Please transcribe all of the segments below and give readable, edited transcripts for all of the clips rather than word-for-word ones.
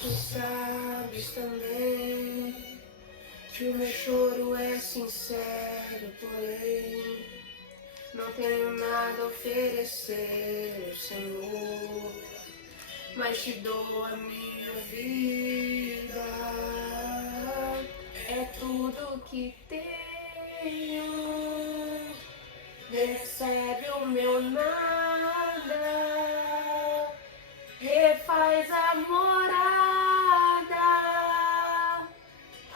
tu sabes também que o meu choro é sincero, porém não tenho nada a oferecer, Senhor, mas te dou a minha vida. É tudo que tenho, recebe o meu nada, refaz a morada,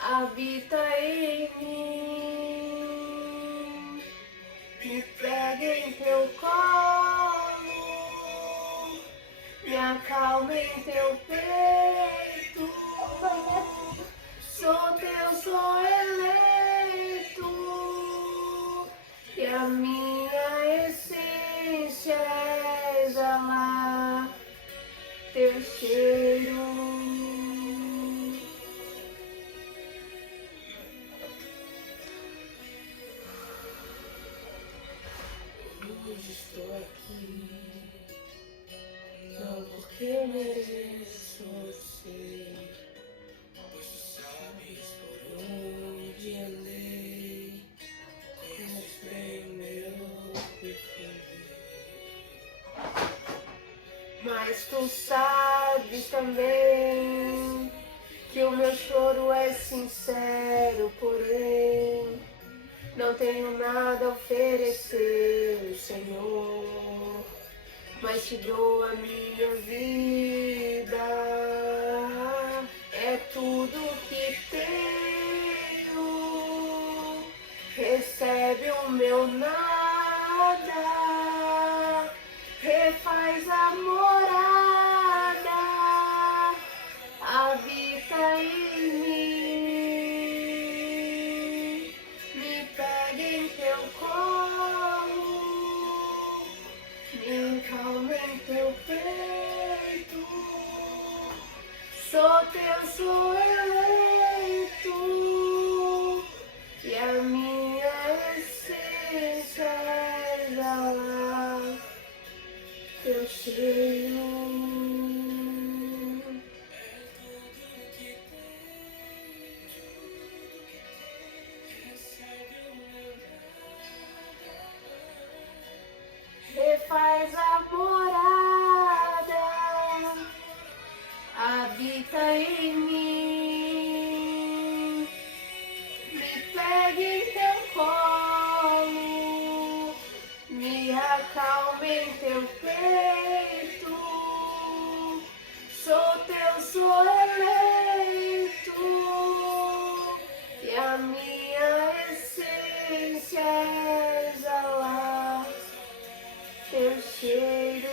habita em mim, me pega em teu colo, me acalma em teu peito, sou teu, sou eleito, e a minha essência é exalar teu cheiro. Hoje estou aqui, não porque mereço, eu sei, pois tu sabes por onde andei, conheces bem meu perfume. Mas tu sabes também que o meu choro é sincero, porém não tenho nada a oferecer, Senhor, mas te dou a minha vida. É tudo que tenho, recebe o meu nada, refaz a morada, habita em mim, me pega em teu colo, me calma em teu peito, sou teu, sou eleito, e a minha essência é exalar teu cheiro. Refaz a morada, habita em mim, me pega em teu colo, me acalma em teu peito, sou teu, sou eleito, e a minha essência é exalar teu cheiro.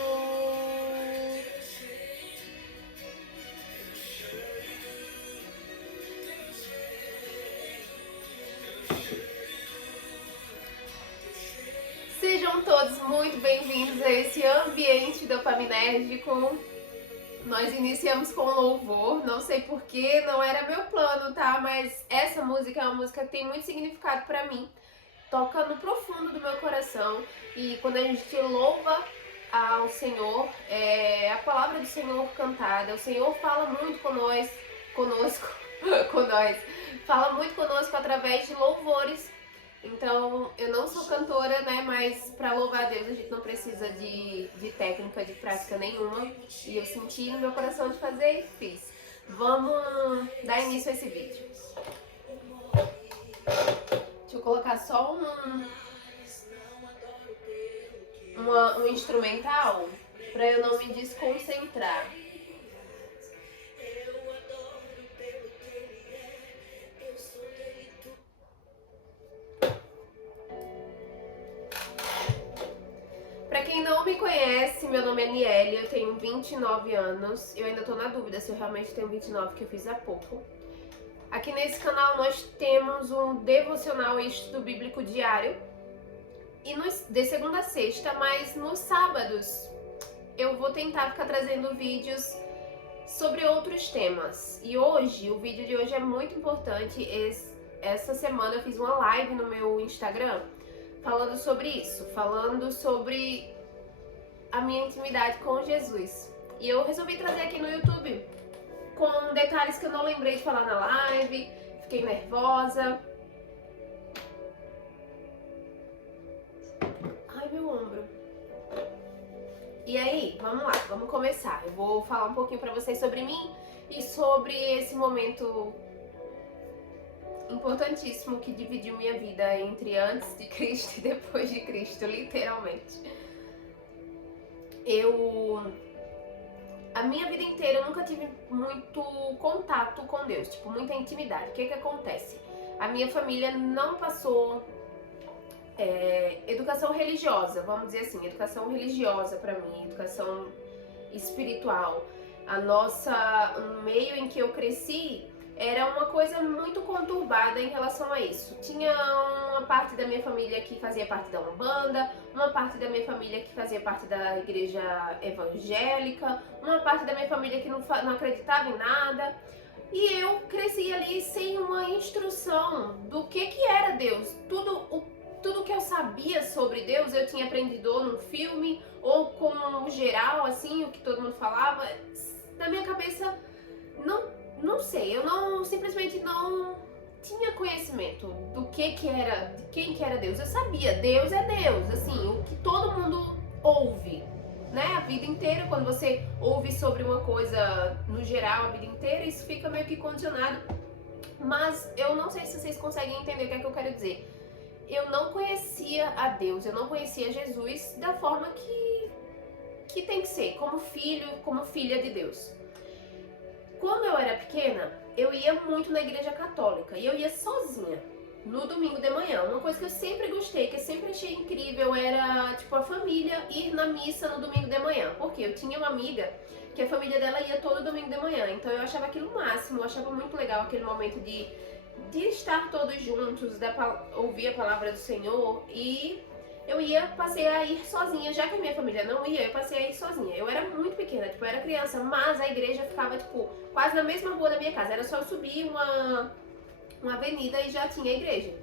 Sejam todos muito bem-vindos a esse ambiente dopaminérgico. Nós iniciamos com louvor, não sei porquê, não era meu plano, tá? Mas essa música é uma música que tem muito significado pra mim. Toca no profundo do meu coração, e quando a gente louva ao Senhor, é a palavra do Senhor cantada, o Senhor fala muito conosco, fala muito conosco através de louvores. Então, eu não sou cantora, né, mas pra louvar a Deus a gente não precisa de técnica, de prática nenhuma, e eu senti no meu coração de fazer e fiz. Vamos dar início a esse vídeo. Deixa eu colocar só um instrumental para eu não me desconcentrar. Para quem não me conhece, meu nome é Niele, eu tenho 29 anos. Eu ainda tô na dúvida se eu realmente tenho 29, que eu fiz há pouco. Aqui nesse canal nós temos um devocional e estudo bíblico diário, e de segunda a sexta, mas nos sábados eu vou tentar ficar trazendo vídeos sobre outros temas. E hoje, o vídeo de hoje é muito importante. Essa semana eu fiz uma live no meu Instagram falando sobre isso, falando sobre a minha intimidade com Jesus. E eu resolvi trazer aqui no YouTube com detalhes que eu não lembrei de falar na live, fiquei nervosa. Ai, meu ombro. E aí, vamos lá, vamos começar. Eu vou falar um pouquinho pra vocês sobre mim e sobre esse momento importantíssimo que dividiu minha vida entre antes de Cristo e depois de Cristo, literalmente. A minha vida inteira eu nunca tive muito contato com Deus, tipo, muita intimidade. O que que acontece? A minha família não passou educação religiosa, vamos dizer assim, educação religiosa pra mim, educação espiritual. O meio em que eu cresci era uma coisa muito conturbada em relação a isso. Tinha uma parte da minha família que fazia parte da Umbanda, uma parte da minha família que fazia parte da igreja evangélica, uma parte da minha família que não acreditava em nada. E eu cresci ali sem uma instrução do que era Deus. Tudo que eu sabia sobre Deus eu tinha aprendido ou num filme ou como geral, assim, o que todo mundo falava. Na minha cabeça, não sei, eu simplesmente não tinha conhecimento do que era, de quem que era Deus. Eu sabia, Deus é Deus, assim, o que todo mundo ouve, né? A vida inteira, quando você ouve sobre uma coisa no geral, a vida inteira, isso fica meio que condicionado. Mas eu não sei se vocês conseguem entender o que é que eu quero dizer. Eu não conhecia a Deus, eu não conhecia Jesus da forma que tem que ser, como filho, como filha de Deus. Quando eu era pequena, eu ia muito na igreja católica e eu ia sozinha, no domingo de manhã. Uma coisa que eu sempre gostei, que eu sempre achei incrível, era, tipo, a família ir na missa no domingo de manhã. Porque eu tinha uma amiga que a família dela ia todo domingo de manhã, então eu achava aquilo o máximo, eu achava muito legal aquele momento de estar todos juntos, ouvir a palavra do Senhor. E passei a ir sozinha, já que a minha família não ia, eu passei a ir sozinha. Eu era muito pequena, tipo, eu era criança, mas a igreja ficava, tipo, quase na mesma rua da minha casa. Era só eu subir uma avenida e já tinha a igreja.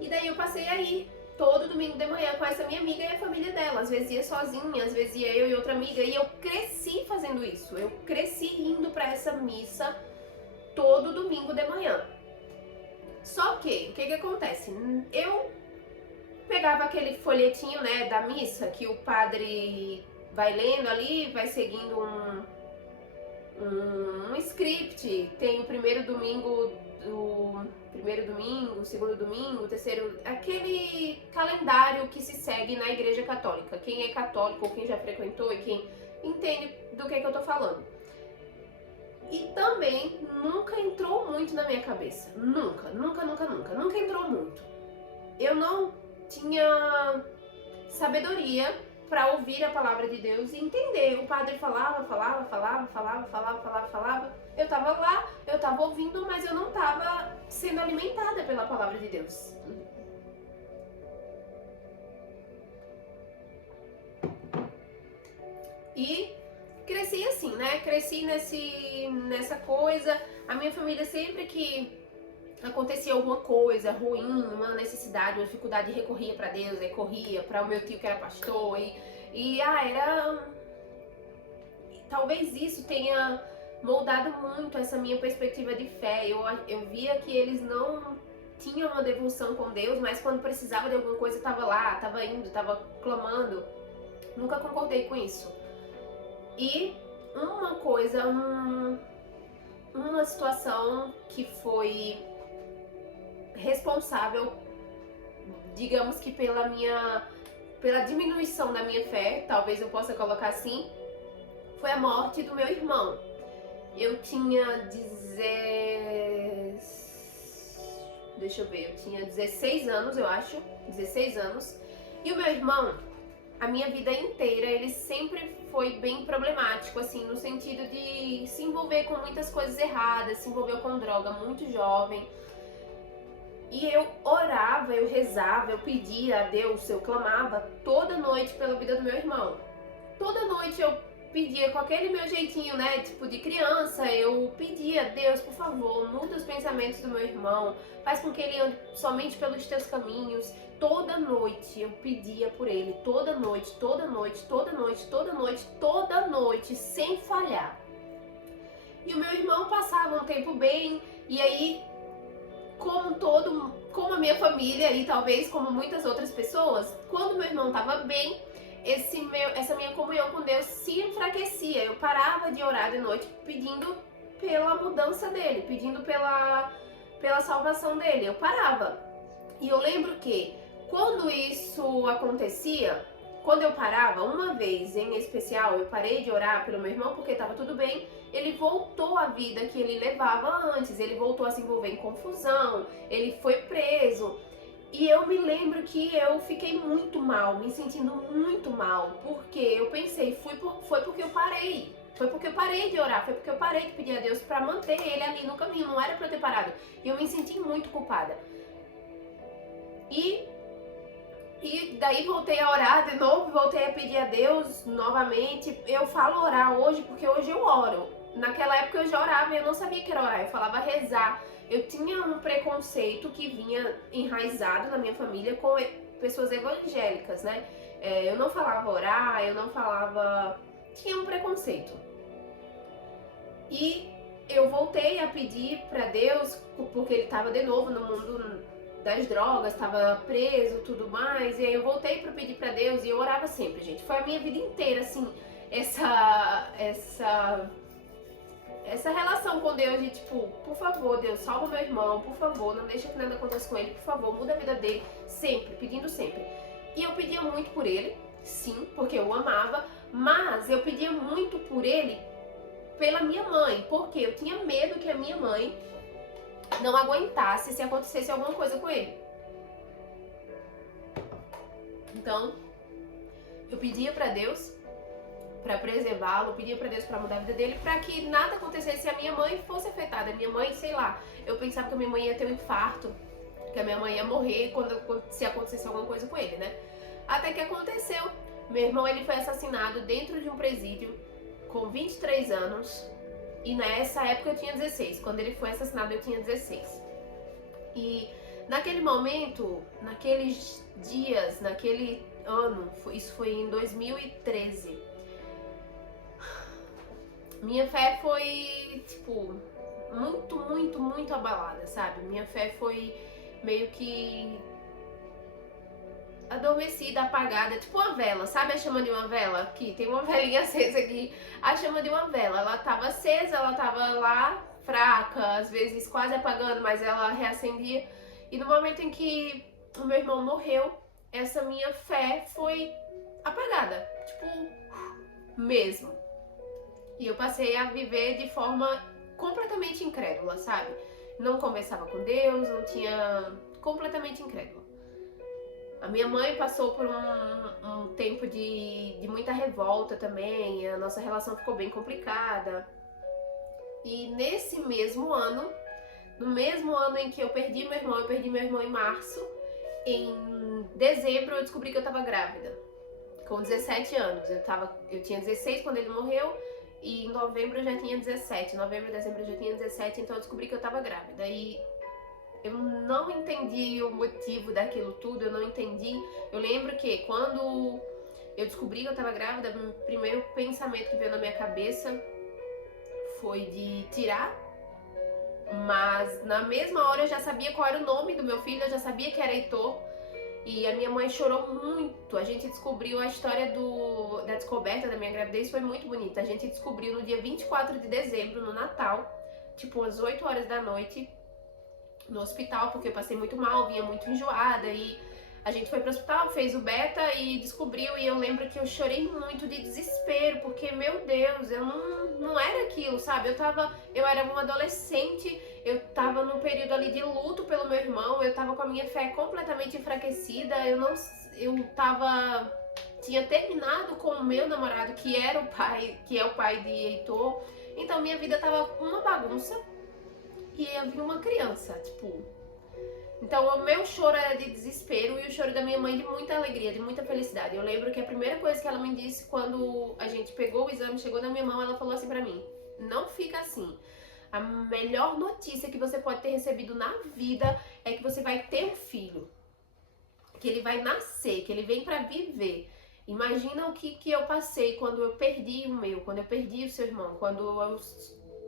E daí eu passei a ir todo domingo de manhã com essa minha amiga e a família dela. Às vezes ia sozinha, às vezes ia eu e outra amiga. E eu cresci fazendo isso. Eu cresci indo pra essa missa todo domingo de manhã. Só que, o que acontece? Eu pegava aquele folhetinho, né, da missa, que o padre vai lendo ali, vai seguindo um script. Tem o primeiro domingo, o segundo domingo, o terceiro, aquele calendário que se segue na igreja católica. Quem é católico ou quem já frequentou e quem entende do que eu tô falando. E também nunca entrou muito na minha cabeça. Nunca entrou muito. Eu não tinha sabedoria para ouvir a palavra de Deus e entender. O padre falava. Eu tava lá, eu tava ouvindo, mas eu não tava sendo alimentada pela palavra de Deus. E cresci assim, né? Cresci nessa coisa. A minha família, sempre que acontecia alguma coisa ruim, uma necessidade, uma dificuldade, recorria pra Deus, aí corria pra o meu tio que era pastor talvez isso tenha moldado muito essa minha perspectiva de fé. Eu via que eles não tinham uma devoção com Deus, mas quando precisava de alguma coisa, tava lá, tava indo, tava clamando. Nunca concordei com isso. E uma coisa, uma situação que foi responsável, digamos que pela diminuição da minha fé, talvez eu possa colocar assim, foi a morte do meu irmão. Eu tinha 16 anos, eu acho, 16 anos, e o meu irmão, a minha vida inteira, ele sempre foi bem problemático, assim, no sentido de se envolver com muitas coisas erradas, se envolveu com droga muito jovem. E eu orava, eu rezava, eu pedia a Deus, eu clamava toda noite pela vida do meu irmão. Toda noite eu pedia com aquele meu jeitinho, né, tipo de criança, eu pedia a Deus, por favor, muda os pensamentos do meu irmão, faz com que ele ande somente pelos teus caminhos. Toda noite eu pedia por ele, toda noite, sem falhar. E o meu irmão passava um tempo bem, e aí, como a minha família e talvez como muitas outras pessoas, quando meu irmão estava bem, essa minha comunhão com Deus se enfraquecia. Eu parava de orar de noite pedindo pela mudança dele, pedindo pela salvação dele. Eu parava. E eu lembro que quando isso acontecia, quando eu parava, uma vez em especial, eu parei de orar pelo meu irmão porque estava tudo bem, ele voltou à vida que ele levava antes, ele voltou a se envolver em confusão, ele foi preso. E eu me lembro que eu fiquei muito mal, me sentindo muito mal, porque eu pensei, foi porque eu parei. Foi porque eu parei de orar, foi porque eu parei de pedir a Deus para manter ele ali no caminho, não era para eu ter parado. E eu me senti muito culpada. E daí voltei a orar de novo, voltei a pedir a Deus novamente. Eu falo orar hoje porque hoje eu oro. Naquela época eu já orava e eu não sabia que era orar, eu falava rezar. Eu tinha um preconceito que vinha enraizado na minha família com pessoas evangélicas, né? Eu não falava orar, eu não falava... Tinha um preconceito. E eu voltei a pedir pra Deus, porque ele estava de novo no mundo das drogas, estava preso, tudo mais, e aí eu voltei para pedir para Deus e eu orava sempre, gente. Foi a minha vida inteira, assim, essa relação com Deus de tipo, por favor, Deus, salva meu irmão, por favor, não deixa que nada aconteça com ele, por favor, muda a vida dele, sempre, pedindo sempre. E eu pedia muito por ele, sim, porque eu o amava, mas eu pedia muito por ele pela minha mãe, porque eu tinha medo que a minha mãe não aguentasse se acontecesse alguma coisa com ele. Então, eu pedia pra Deus pra preservá-lo, pedia pra Deus pra mudar a vida dele, pra que nada acontecesse e a minha mãe fosse afetada. A minha mãe, sei lá, eu pensava que a minha mãe ia ter um infarto, que a minha mãe ia morrer se acontecesse alguma coisa com ele, né? Até que aconteceu. Meu irmão, ele foi assassinado dentro de um presídio com 23 anos. E nessa época eu tinha 16. Quando ele foi assassinado eu tinha 16. E naquele momento, naqueles dias, naquele ano, isso foi em 2013. Minha fé foi, tipo, muito, muito, muito abalada, sabe? Minha fé foi meio que adormecida, apagada, tipo uma vela, sabe a chama de uma vela? Aqui, tem uma velinha acesa aqui, a chama de uma vela, ela tava acesa, ela tava lá, fraca, às vezes quase apagando, mas ela reacendia, e no momento em que o meu irmão morreu, essa minha fé foi apagada, tipo, mesmo. E eu passei a viver de forma completamente incrédula, sabe? Não conversava com Deus, não tinha... completamente incrédula. A minha mãe passou por um tempo de muita revolta também, a nossa relação ficou bem complicada. E nesse mesmo ano, no mesmo ano em que eu perdi meu irmão em março, em dezembro eu descobri que eu tava grávida, com 17 anos. Eu tinha 16 quando ele morreu, e em novembro eu já tinha 17, novembro e dezembro eu já tinha 17, então eu descobri que eu tava grávida. E eu não entendi o motivo daquilo tudo, eu não entendi. Eu lembro que quando eu descobri que eu tava grávida, o primeiro pensamento que veio na minha cabeça foi de tirar. Mas na mesma hora eu já sabia qual era o nome do meu filho, eu já sabia que era Heitor. E a minha mãe chorou muito. A gente descobriu a história da descoberta da minha gravidez, foi muito bonita. A gente descobriu no dia 24 de dezembro, no Natal, tipo às 8 horas da noite, no hospital, porque eu passei muito mal, vinha muito enjoada, e a gente foi pro hospital, fez o beta e descobriu, e eu lembro que eu chorei muito de desespero, porque, meu Deus, eu não era aquilo, sabe? Eu era uma adolescente, eu tava num período ali de luto pelo meu irmão, eu tava com a minha fé completamente enfraquecida, tinha terminado com o meu namorado, que é o pai de Heitor, então minha vida tava uma bagunça, e eu vi uma criança, tipo... Então o meu choro era de desespero e o choro da minha mãe de muita alegria, de muita felicidade. Eu lembro que a primeira coisa que ela me disse quando a gente pegou o exame, chegou na minha mão, ela falou assim pra mim: não fica assim. A melhor notícia que você pode ter recebido na vida é que você vai ter um filho. Que ele vai nascer, que ele vem pra viver. Imagina o que eu passei quando eu perdi o meu, quando eu perdi o seu irmão, quando eu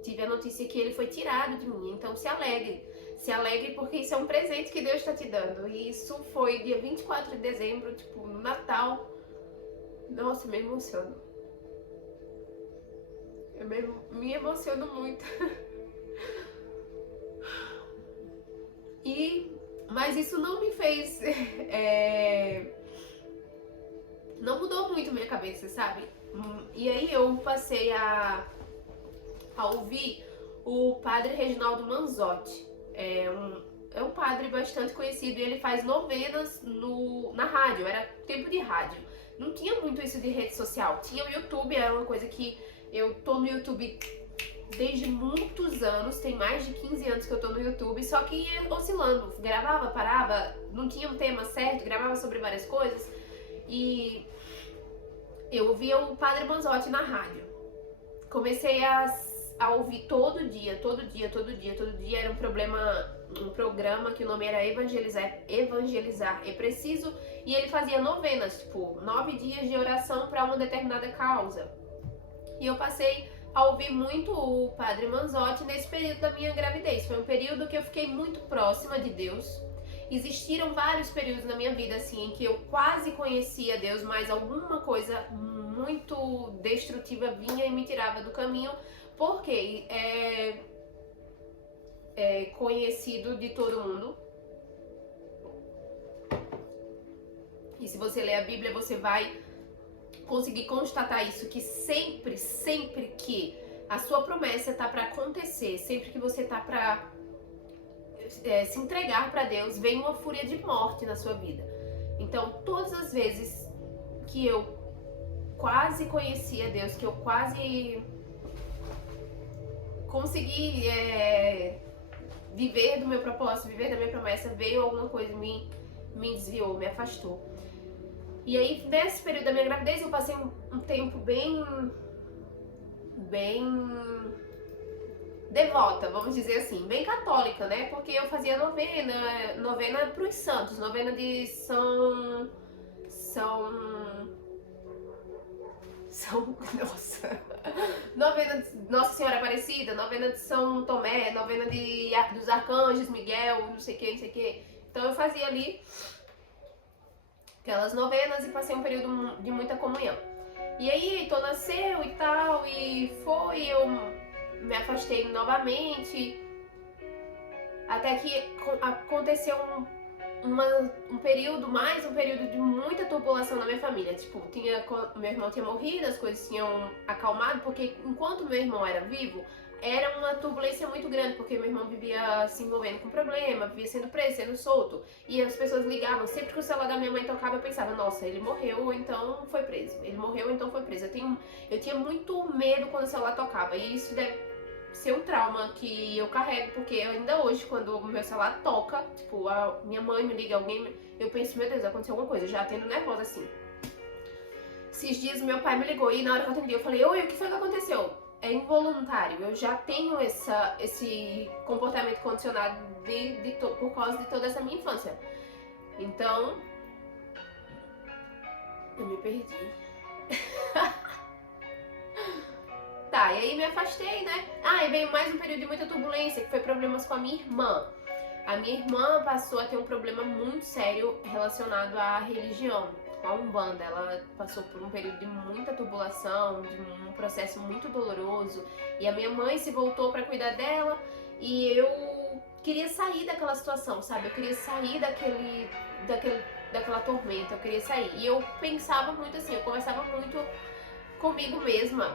tive a notícia que ele foi tirado de mim. Então se alegre. Se alegre porque isso é um presente que Deus está te dando. E isso foi dia 24 de dezembro, tipo, no Natal. Nossa, me emociono. Eu me emociono muito. Mas isso não me fez... não mudou muito minha cabeça, sabe? E aí eu passei a ouvir o padre Reginaldo Manzotti. É um padre bastante conhecido e ele faz novenas na rádio, era tempo de rádio. Não tinha muito isso de rede social. Tinha o YouTube, era uma coisa que eu tô no YouTube desde muitos anos, tem mais de 15 anos que eu tô no YouTube, só que ia oscilando, gravava, parava, não tinha um tema certo, gravava sobre várias coisas e eu ouvia o Padre Manzotti na rádio. Comecei a ouvir todo dia, era um programa que o nome era Evangelizar é Preciso, e ele fazia novenas, tipo, 9 dias de oração para uma determinada causa. E eu passei a ouvir muito o Padre Manzotti nesse período da minha gravidez. Foi um período que eu fiquei muito próxima de Deus. Existiram vários períodos na minha vida, assim, em que eu quase conhecia Deus, mas alguma coisa muito destrutiva vinha e me tirava do caminho, porque é conhecido de todo mundo. E se você ler a Bíblia, você vai conseguir constatar isso, que sempre que a sua promessa tá para acontecer, sempre que você tá para se entregar para Deus, vem uma fúria de morte na sua vida. Então, todas as vezes que eu quase conhecia Deus, que eu quase consegui viver do meu propósito, viver da minha promessa, veio alguma coisa e me desviou, me afastou. E aí, nesse período da minha gravidez, eu passei um tempo bem devota, vamos dizer assim, bem católica, né? Porque eu fazia novena pros santos, novena de nossa, novena de Nossa Senhora Aparecida, novena de São Tomé, novena dos Arcanjos, Miguel, não sei o que. Então eu fazia ali aquelas novenas e passei um período de muita comunhão. E aí, Heitor nasceu e tal, e eu me afastei novamente, até que aconteceu um período de muita turbulação na minha família. Tipo, meu irmão tinha morrido, as coisas tinham acalmado, porque enquanto meu irmão era vivo, era uma turbulência muito grande, porque meu irmão vivia se envolvendo com problema, vivia sendo preso, sendo solto, e as pessoas ligavam, sempre que o celular da minha mãe tocava, eu pensava, nossa, ele morreu ou então foi preso, eu tinha muito medo quando o celular tocava, e isso deve ser um trauma que eu carrego, porque ainda hoje, quando o meu celular toca, tipo, a minha mãe me liga, eu penso, meu Deus, aconteceu alguma coisa, eu já atendo nervosa assim. Esses dias meu pai me ligou e na hora que eu atendi, eu falei, oi, o que foi que aconteceu? É involuntário, eu já tenho esse comportamento condicionado por causa de toda essa minha infância. Então, eu me perdi. Tá, e aí me afastei, né? E veio mais um período de muita turbulência, que foi problemas com a minha irmã. A minha irmã passou a ter um problema muito sério relacionado à religião, com a Umbanda. Ela passou por um período de muita turbulação, de um processo muito doloroso. E a minha mãe se voltou para cuidar dela e eu queria sair daquela situação, sabe? Eu queria sair daquela tormenta, eu queria sair. E eu pensava muito assim, eu conversava muito comigo mesma.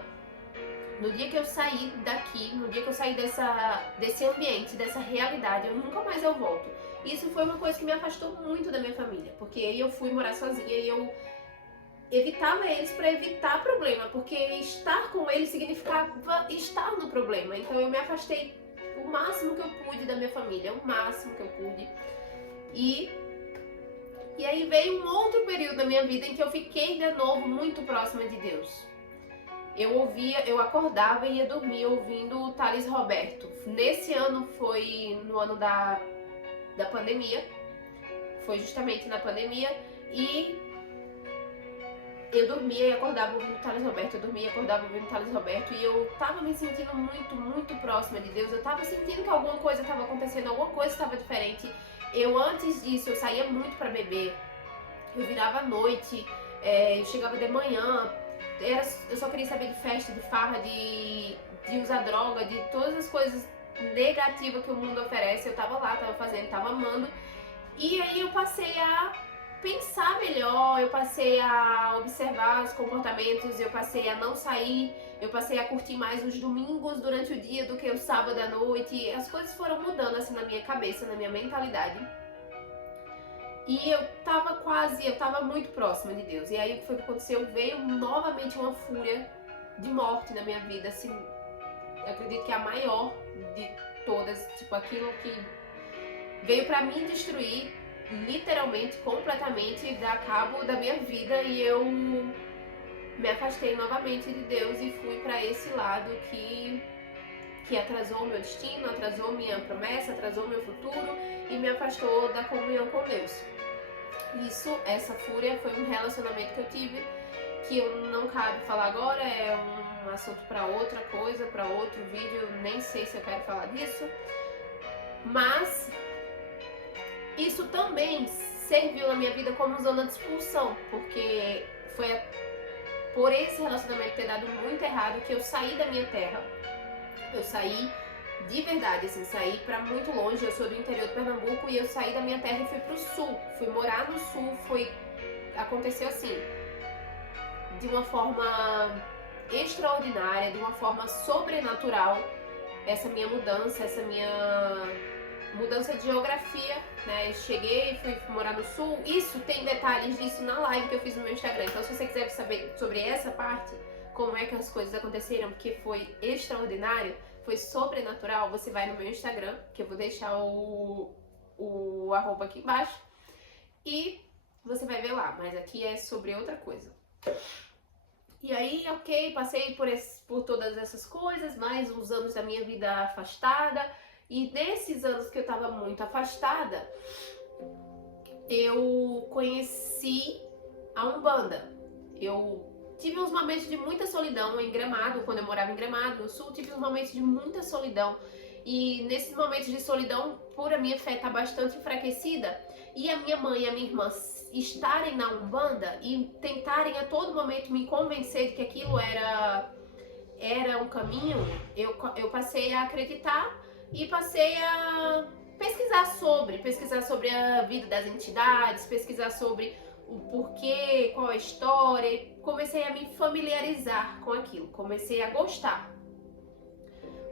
No dia que eu sair daqui, no dia que eu sair desse ambiente, dessa realidade, nunca mais eu volto. Isso foi uma coisa que me afastou muito da minha família, porque aí eu fui morar sozinha e eu evitava eles para evitar problema, porque estar com eles significava estar no problema. Então eu me afastei o máximo que eu pude da minha família, o máximo que eu pude. E aí veio um outro período da minha vida em que eu fiquei de novo muito próxima de Deus. Eu acordava e ia dormir ouvindo o Thales Roberto. Nesse ano foi no ano da pandemia, foi justamente na pandemia, e eu dormia e acordava ouvindo Thales Roberto, eu dormia e acordava ouvindo Thales Roberto, e eu tava me sentindo muito, muito próxima de Deus, eu tava sentindo que alguma coisa tava acontecendo, alguma coisa tava diferente. Antes disso, eu saía muito pra beber, eu virava à noite, eu chegava de manhã, eu só queria saber de festa, de farra, de usar droga, de todas as coisas negativas que o mundo oferece. Eu tava lá, tava fazendo, tava amando. E aí eu passei a pensar melhor, eu passei a observar os comportamentos, eu passei a não sair, eu passei a curtir mais os domingos durante o dia do que o sábado à noite. As coisas foram mudando assim na minha cabeça, na minha mentalidade. E eu tava muito próxima de Deus. E aí o que foi que aconteceu? Veio novamente uma fúria de morte na minha vida, assim, eu acredito que é a maior de todas, tipo, aquilo que veio pra me destruir, literalmente, completamente, dar cabo da minha vida, e eu me afastei novamente de Deus e fui pra esse lado que atrasou o meu destino, atrasou minha promessa, atrasou meu futuro e me afastou da comunhão com Deus. Essa fúria foi um relacionamento que eu tive, que eu não cabe falar agora, é um assunto para outra coisa, para outro vídeo, nem sei se eu quero falar disso. Mas isso também serviu na minha vida como zona de expulsão, porque foi por esse relacionamento ter dado muito errado que eu saí da minha terra. Eu saí de verdade, assim, saí pra muito longe. Eu sou do interior de Pernambuco e eu saí da minha terra e fui pro sul. Fui morar no sul, aconteceu assim, de uma forma extraordinária, de uma forma sobrenatural, essa minha mudança, de geografia, né? Cheguei, fui morar no sul. Isso, tem detalhes disso na live que eu fiz no meu Instagram. Então, se você quiser saber sobre essa parte, como é que as coisas aconteceram, porque foi extraordinário, foi sobrenatural, você vai no meu Instagram, que eu vou deixar o arroba aqui embaixo, e você vai ver lá, mas aqui é sobre outra coisa. E aí, ok, passei por todas essas coisas, mais uns anos da minha vida afastada, e nesses anos que eu tava muito afastada, eu conheci a Umbanda. Eu tive uns momentos de muita solidão em Gramado, quando eu morava em Gramado, no sul, tive uns momentos de muita solidão. E nesses momentos de solidão, por a minha fé estar bastante enfraquecida, e a minha mãe e a minha irmã estarem na Umbanda e tentarem a todo momento me convencer de que aquilo era um caminho, eu passei a acreditar e passei a pesquisar sobre a vida das entidades, pesquisar sobre o porquê, qual a história. Comecei a me familiarizar com aquilo, comecei a gostar.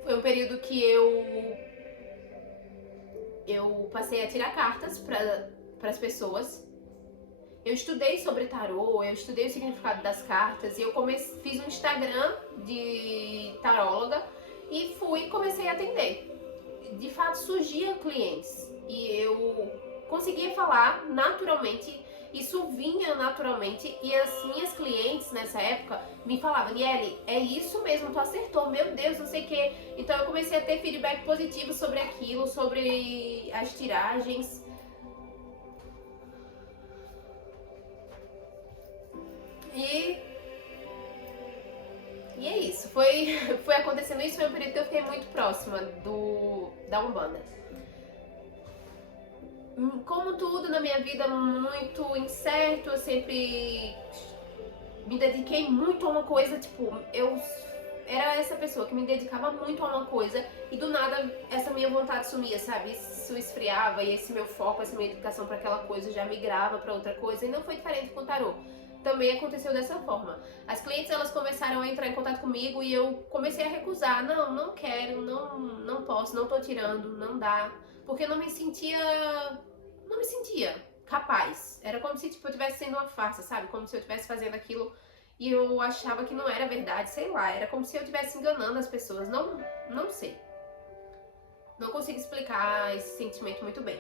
Foi um período que eu passei a tirar cartas para as pessoas. Eu estudei sobre tarô, eu estudei o significado das cartas e eu fiz um Instagram de taróloga e comecei a atender. De fato, surgiam clientes e eu conseguia falar naturalmente. Isso vinha naturalmente e as minhas clientes nessa época me falavam: Niele, é isso mesmo, tu acertou, meu Deus, não sei o que. Então eu comecei a ter feedback positivo sobre aquilo, sobre as tiragens. E é isso, foi acontecendo isso, foi um período que eu fiquei muito próxima da Umbanda. Como tudo na minha vida, muito incerto, eu sempre me dediquei muito a uma coisa, tipo, eu era essa pessoa que me dedicava muito a uma coisa e do nada essa minha vontade sumia, sabe? Isso esfriava e esse meu foco, essa minha dedicação para aquela coisa já migrava para outra coisa, e não foi diferente com o tarô. Também aconteceu dessa forma. As clientes, elas começaram a entrar em contato comigo e eu comecei a recusar. Não quero, não posso, não tô tirando, não dá. Porque eu não me sentia capaz. Era como se tipo, eu estivesse sendo uma farsa, sabe? Como se eu estivesse fazendo aquilo e eu achava que não era verdade, sei lá. Era como se eu estivesse enganando as pessoas. Não sei. Não consigo explicar esse sentimento muito bem.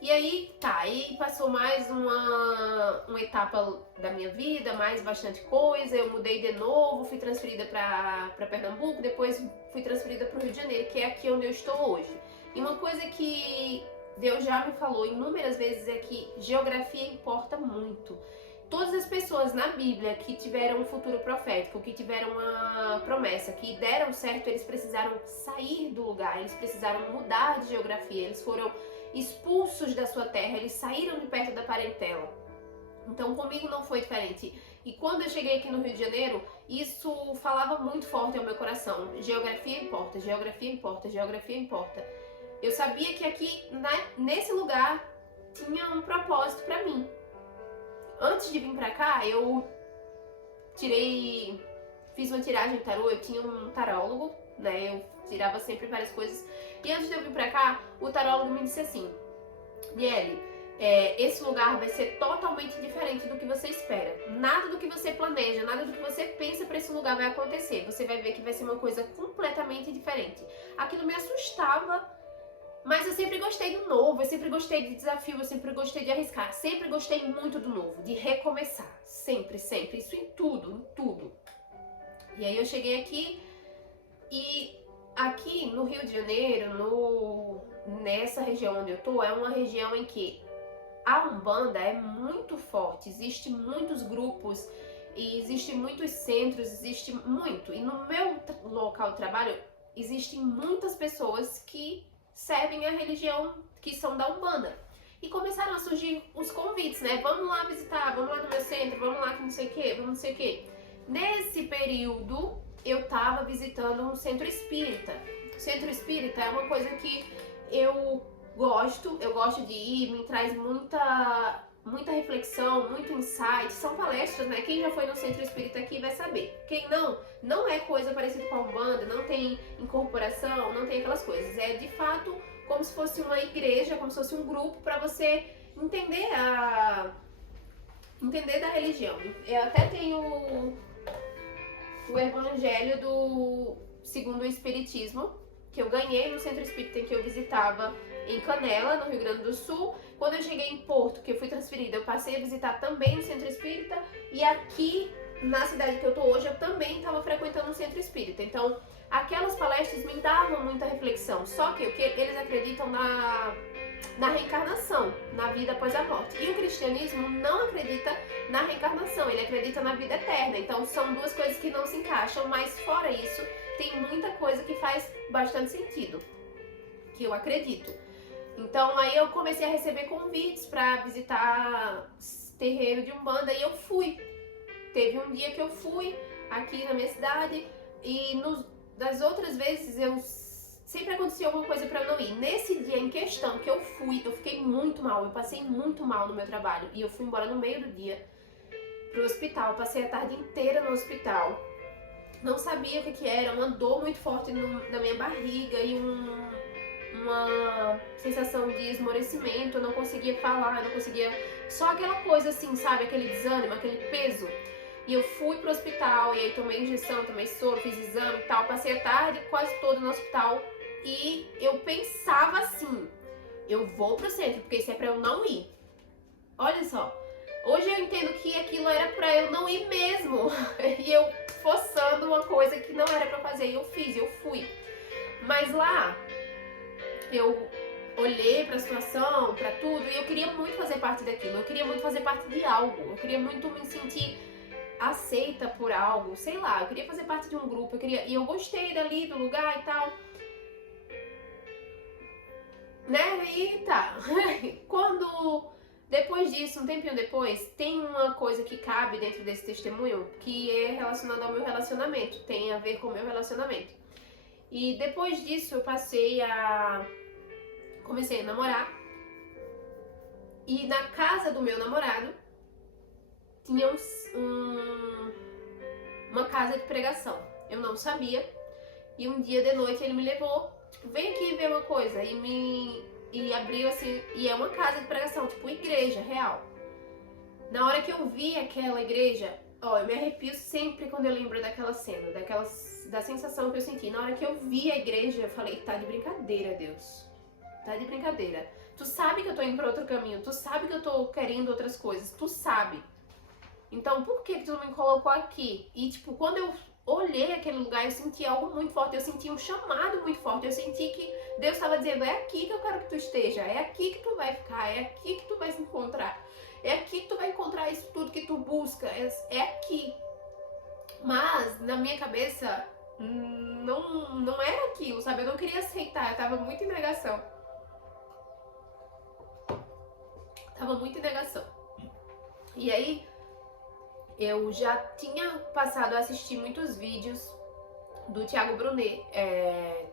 E aí, aí passou mais uma etapa da minha vida, mais bastante coisa. Eu mudei de novo, fui transferida para Pernambuco, depois fui transferida para o Rio de Janeiro, que é aqui onde eu estou hoje. E uma coisa que Deus já me falou inúmeras vezes é que geografia importa muito. todas as pessoas na Bíblia que tiveram um futuro profético, que tiveram uma promessa, que deram certo, eles precisaram sair do lugar, eles precisaram mudar de geografia, eles foram expulsos da sua terra, eles saíram de perto da parentela. Então comigo não foi diferente. E quando eu cheguei aqui no Rio de Janeiro, isso falava muito forte ao meu coração. Geografia importa, geografia importa, geografia importa. Eu sabia que aqui, nesse lugar, tinha um propósito pra mim. Antes de vir pra cá, eu fiz uma tiragem de tarô, eu tinha um tarólogo, né, eu tirava sempre várias coisas. E antes de eu vir pra cá, o tarólogo me disse assim: Niele, esse lugar vai ser totalmente diferente do que você espera. Nada do que você planeja, nada do que você pensa pra esse lugar vai acontecer. Você vai ver que vai ser uma coisa completamente diferente. Aquilo me assustava, mas eu sempre gostei do novo, eu sempre gostei de desafio, eu sempre gostei de arriscar, sempre gostei muito do novo, de recomeçar, sempre, sempre, isso em tudo, em tudo. E aí eu cheguei aqui, e aqui no Rio de Janeiro, nessa região onde eu tô, é uma região em que a Umbanda é muito forte, existem muitos grupos, e existem muitos centros, existe muito, e no meu local de trabalho, existem muitas pessoas que servem a religião, que são da Umbanda. E começaram a surgir os convites, né? Vamos lá visitar, vamos lá no meu centro, vamos lá que não sei o que, vamos não sei o que. Nesse período, eu tava visitando um centro espírita. O centro espírita é uma coisa que eu gosto de ir, me traz muita reflexão, muito insight, são palestras, né? Quem já foi no centro espírita aqui vai saber. Quem não é coisa parecida com a Umbanda, não tem incorporação, não tem aquelas coisas. É de fato como se fosse uma igreja, como se fosse um grupo para você entender da religião. Eu até tenho o Evangelho segundo o Espiritismo, que eu ganhei no centro espírita em que eu visitava em Canela, no Rio Grande do Sul. Quando eu cheguei em Porto, que eu fui transferida, eu passei a visitar também o centro espírita, e aqui na cidade que eu tô hoje, eu também estava frequentando o centro espírita. Então, aquelas palestras me davam muita reflexão, só que eles acreditam na reencarnação, na vida após a morte. E o cristianismo não acredita na reencarnação, ele acredita na vida eterna. Então, são duas coisas que não se encaixam, mas fora isso, tem muita coisa que faz bastante sentido, que eu acredito. Então aí eu comecei a receber convites para visitar terreiro de Umbanda e eu fui. Teve um dia que eu fui aqui na minha cidade e das outras vezes sempre acontecia alguma coisa para eu não ir. Nesse dia em questão que eu fui, eu fiquei muito mal, eu passei muito mal no meu trabalho e eu fui embora no meio do dia pro hospital. Eu passei a tarde inteira no hospital. Não sabia o que era, uma dor muito forte na minha barriga e uma sensação de esmorecimento, eu não conseguia falar, eu não conseguia... Só aquela coisa assim, sabe? Aquele desânimo, aquele peso. E eu fui pro hospital, e aí tomei injeção, tomei soro, fiz exame e tal. Passei a tarde quase toda no hospital e eu pensava assim, eu vou pro centro, porque isso é pra eu não ir. Olha só, hoje eu entendo que aquilo era pra eu não ir mesmo. E eu forçando uma coisa que não era pra fazer, e eu fiz, eu fui. Mas lá, eu olhei pra situação, pra tudo, e eu queria muito fazer parte daquilo, eu queria muito fazer parte de algo, eu queria muito me sentir aceita por algo, sei lá, eu queria fazer parte de um grupo, e eu gostei dali, do lugar e tal. Né? E tá. Depois disso, um tempinho depois, tem uma coisa que cabe dentro desse testemunho que é relacionada ao meu relacionamento, tem a ver com o meu relacionamento. E depois disso eu comecei a namorar, e na casa do meu namorado tinha uma casa de pregação. Eu não sabia, e um dia de noite ele me levou, tipo, vem aqui ver uma coisa, e abriu assim, e é uma casa de pregação, tipo igreja real. Na hora que eu vi aquela igreja, ó, eu me arrepio sempre quando eu lembro daquela cena, da sensação que eu senti. Na hora que eu vi a igreja, eu falei, tá de brincadeira, Deus. Tá de brincadeira. Tu sabe que eu tô indo pra outro caminho, tu sabe que eu tô querendo outras coisas, tu sabe. Então, por que tu me colocou aqui? E, tipo, quando eu olhei aquele lugar, eu senti algo muito forte, eu senti um chamado muito forte, eu senti que Deus estava dizendo, é aqui que eu quero que tu esteja, é aqui que tu vai ficar, é aqui que tu vai se encontrar. É aqui que tu vai encontrar isso tudo que tu busca. É aqui. Mas, na minha cabeça, não era aquilo, sabe? Eu não queria aceitar, eu tava muito em negação. E aí, eu já tinha passado a assistir muitos vídeos do Thiago Brunet.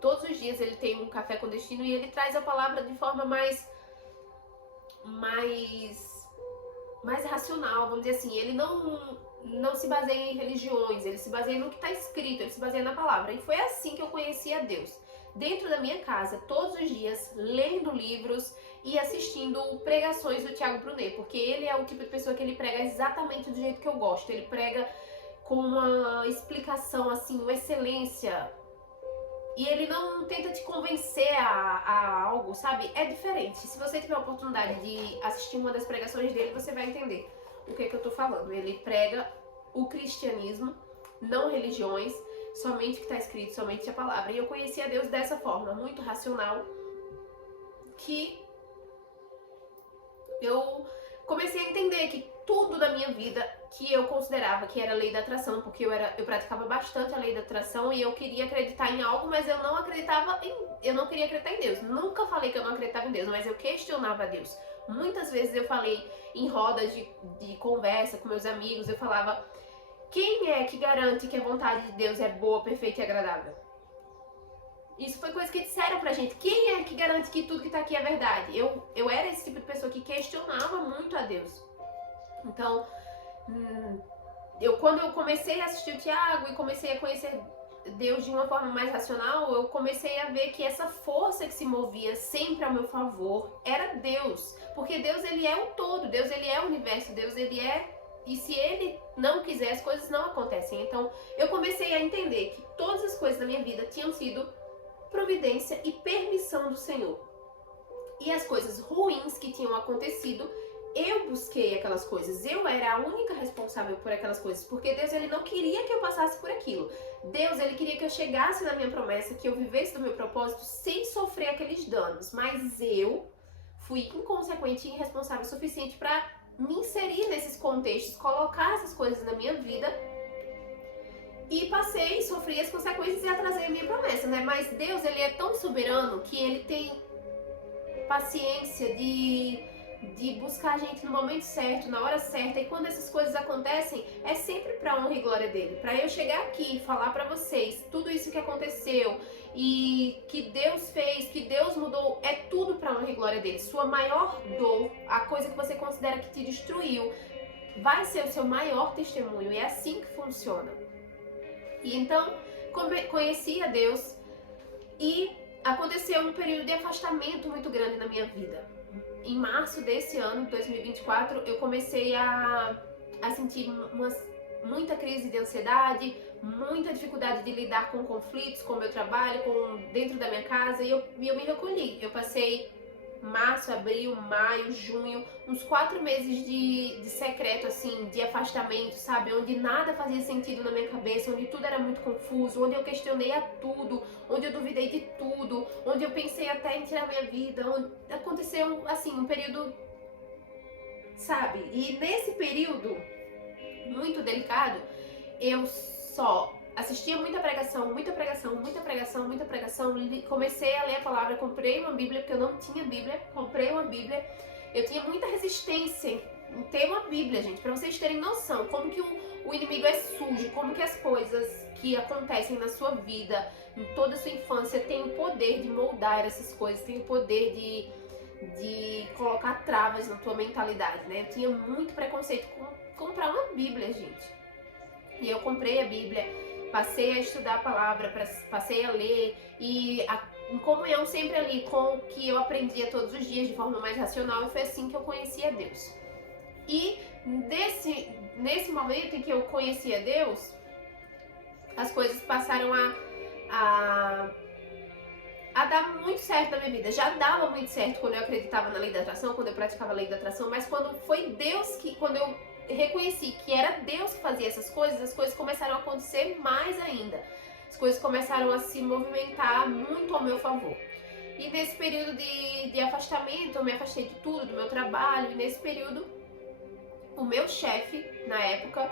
Todos os dias ele tem um Café com Destino e ele traz a palavra de forma mais racional, vamos dizer assim. Ele não se baseia em religiões, ele se baseia no que está escrito, ele se baseia na palavra. E foi assim que eu conheci a Deus. Dentro da minha casa, todos os dias, lendo livros e assistindo pregações do Thiago Brunet, porque ele é o tipo de pessoa que ele prega exatamente do jeito que eu gosto. Ele prega com uma explicação, assim, uma excelência. E ele não tenta te convencer a algo, sabe? É diferente. Se você tiver a oportunidade de assistir uma das pregações dele, você vai entender o que eu tô falando. Ele prega o cristianismo, não religiões, somente o que está escrito, somente a palavra. E eu conheci a Deus dessa forma, muito racional, que eu comecei a entender que tudo na minha vida que eu considerava que era lei da atração, porque eu praticava bastante a lei da atração e eu queria acreditar em algo, mas eu não queria acreditar em Deus. Nunca falei que eu não acreditava em Deus, mas eu questionava Deus. Muitas vezes eu falei em rodas de conversa com meus amigos, eu falava: quem é que garante que a vontade de Deus é boa, perfeita e agradável? Isso foi coisa que disseram pra gente. Quem é que garante que tudo que tá aqui é verdade? Eu era esse tipo de pessoa que questionava muito a Deus. Então, quando eu comecei a assistir o Thiago e comecei a conhecer Deus de uma forma mais racional, eu comecei a ver que essa força que se movia sempre ao meu favor era Deus. Porque Deus, ele é o todo, Deus, ele é o universo, Deus, ele é... E se ele não quiser, as coisas não acontecem. Então, eu comecei a entender que todas as coisas da minha vida tinham sido providência e permissão do Senhor. E as coisas ruins que tinham acontecido, eu busquei aquelas coisas. Eu era a única responsável por aquelas coisas, porque Deus, ele não queria que eu passasse por aquilo. Deus, ele queria que eu chegasse na minha promessa, que eu vivesse do meu propósito sem sofrer aqueles danos. Mas eu fui inconsequente e irresponsável o suficiente para me inserir nesses contextos, colocar essas coisas na minha vida, e passei, sofri as consequências e atrasei a minha promessa, né? Mas Deus, ele é tão soberano que ele tem paciência de buscar a gente no momento certo, na hora certa. E quando essas coisas acontecem, é sempre pra honra e glória dele. Pra eu chegar aqui e falar pra vocês tudo isso que aconteceu e que Deus fez, que Deus mudou, é tudo pra honra e glória dele. Sua maior dor, a coisa que você considera que te destruiu, vai ser o seu maior testemunho. E é assim que funciona. E então, conheci a Deus e aconteceu um período de afastamento muito grande na minha vida. Em março desse ano, 2024, eu comecei a sentir muita crise de ansiedade, muita dificuldade de lidar com conflitos, com o meu trabalho, dentro da minha casa, e eu me recolhi. Eu passei março, abril, maio, junho, uns 4 meses de secreto, assim, de afastamento, sabe? Onde nada fazia sentido na minha cabeça, onde tudo era muito confuso, onde eu questionei a tudo, onde eu duvidei de tudo, onde eu pensei até em tirar minha vida, onde aconteceu, assim, um período, sabe? E nesse período muito delicado, eu só assistia muita pregação, comecei a ler a palavra, comprei uma Bíblia, porque eu não tinha Bíblia, comprei uma Bíblia, eu tinha muita resistência em ter uma Bíblia, gente, pra vocês terem noção, como que o inimigo é sujo, como que as coisas que acontecem na sua vida, em toda a sua infância, tem o poder de moldar essas coisas, tem o poder de colocar travas na tua mentalidade, né? Eu tinha muito preconceito com comprar uma Bíblia, gente, e eu comprei a Bíblia, passei a estudar a palavra, passei a ler e em comunhão sempre ali com o que eu aprendia todos os dias de forma mais racional, e foi assim que eu conheci a Deus. E nesse momento em que eu conheci a Deus, as coisas passaram a dar muito certo na minha vida. Já dava muito certo quando eu acreditava na lei da atração, quando eu praticava a lei da atração, mas quando foi Deus quando eu reconheci que era Deus que fazia essas coisas, as coisas começaram a acontecer mais ainda. As coisas começaram a se movimentar muito ao meu favor. E nesse período de afastamento, eu me afastei de tudo, do meu trabalho, e nesse período o meu chefe, na época,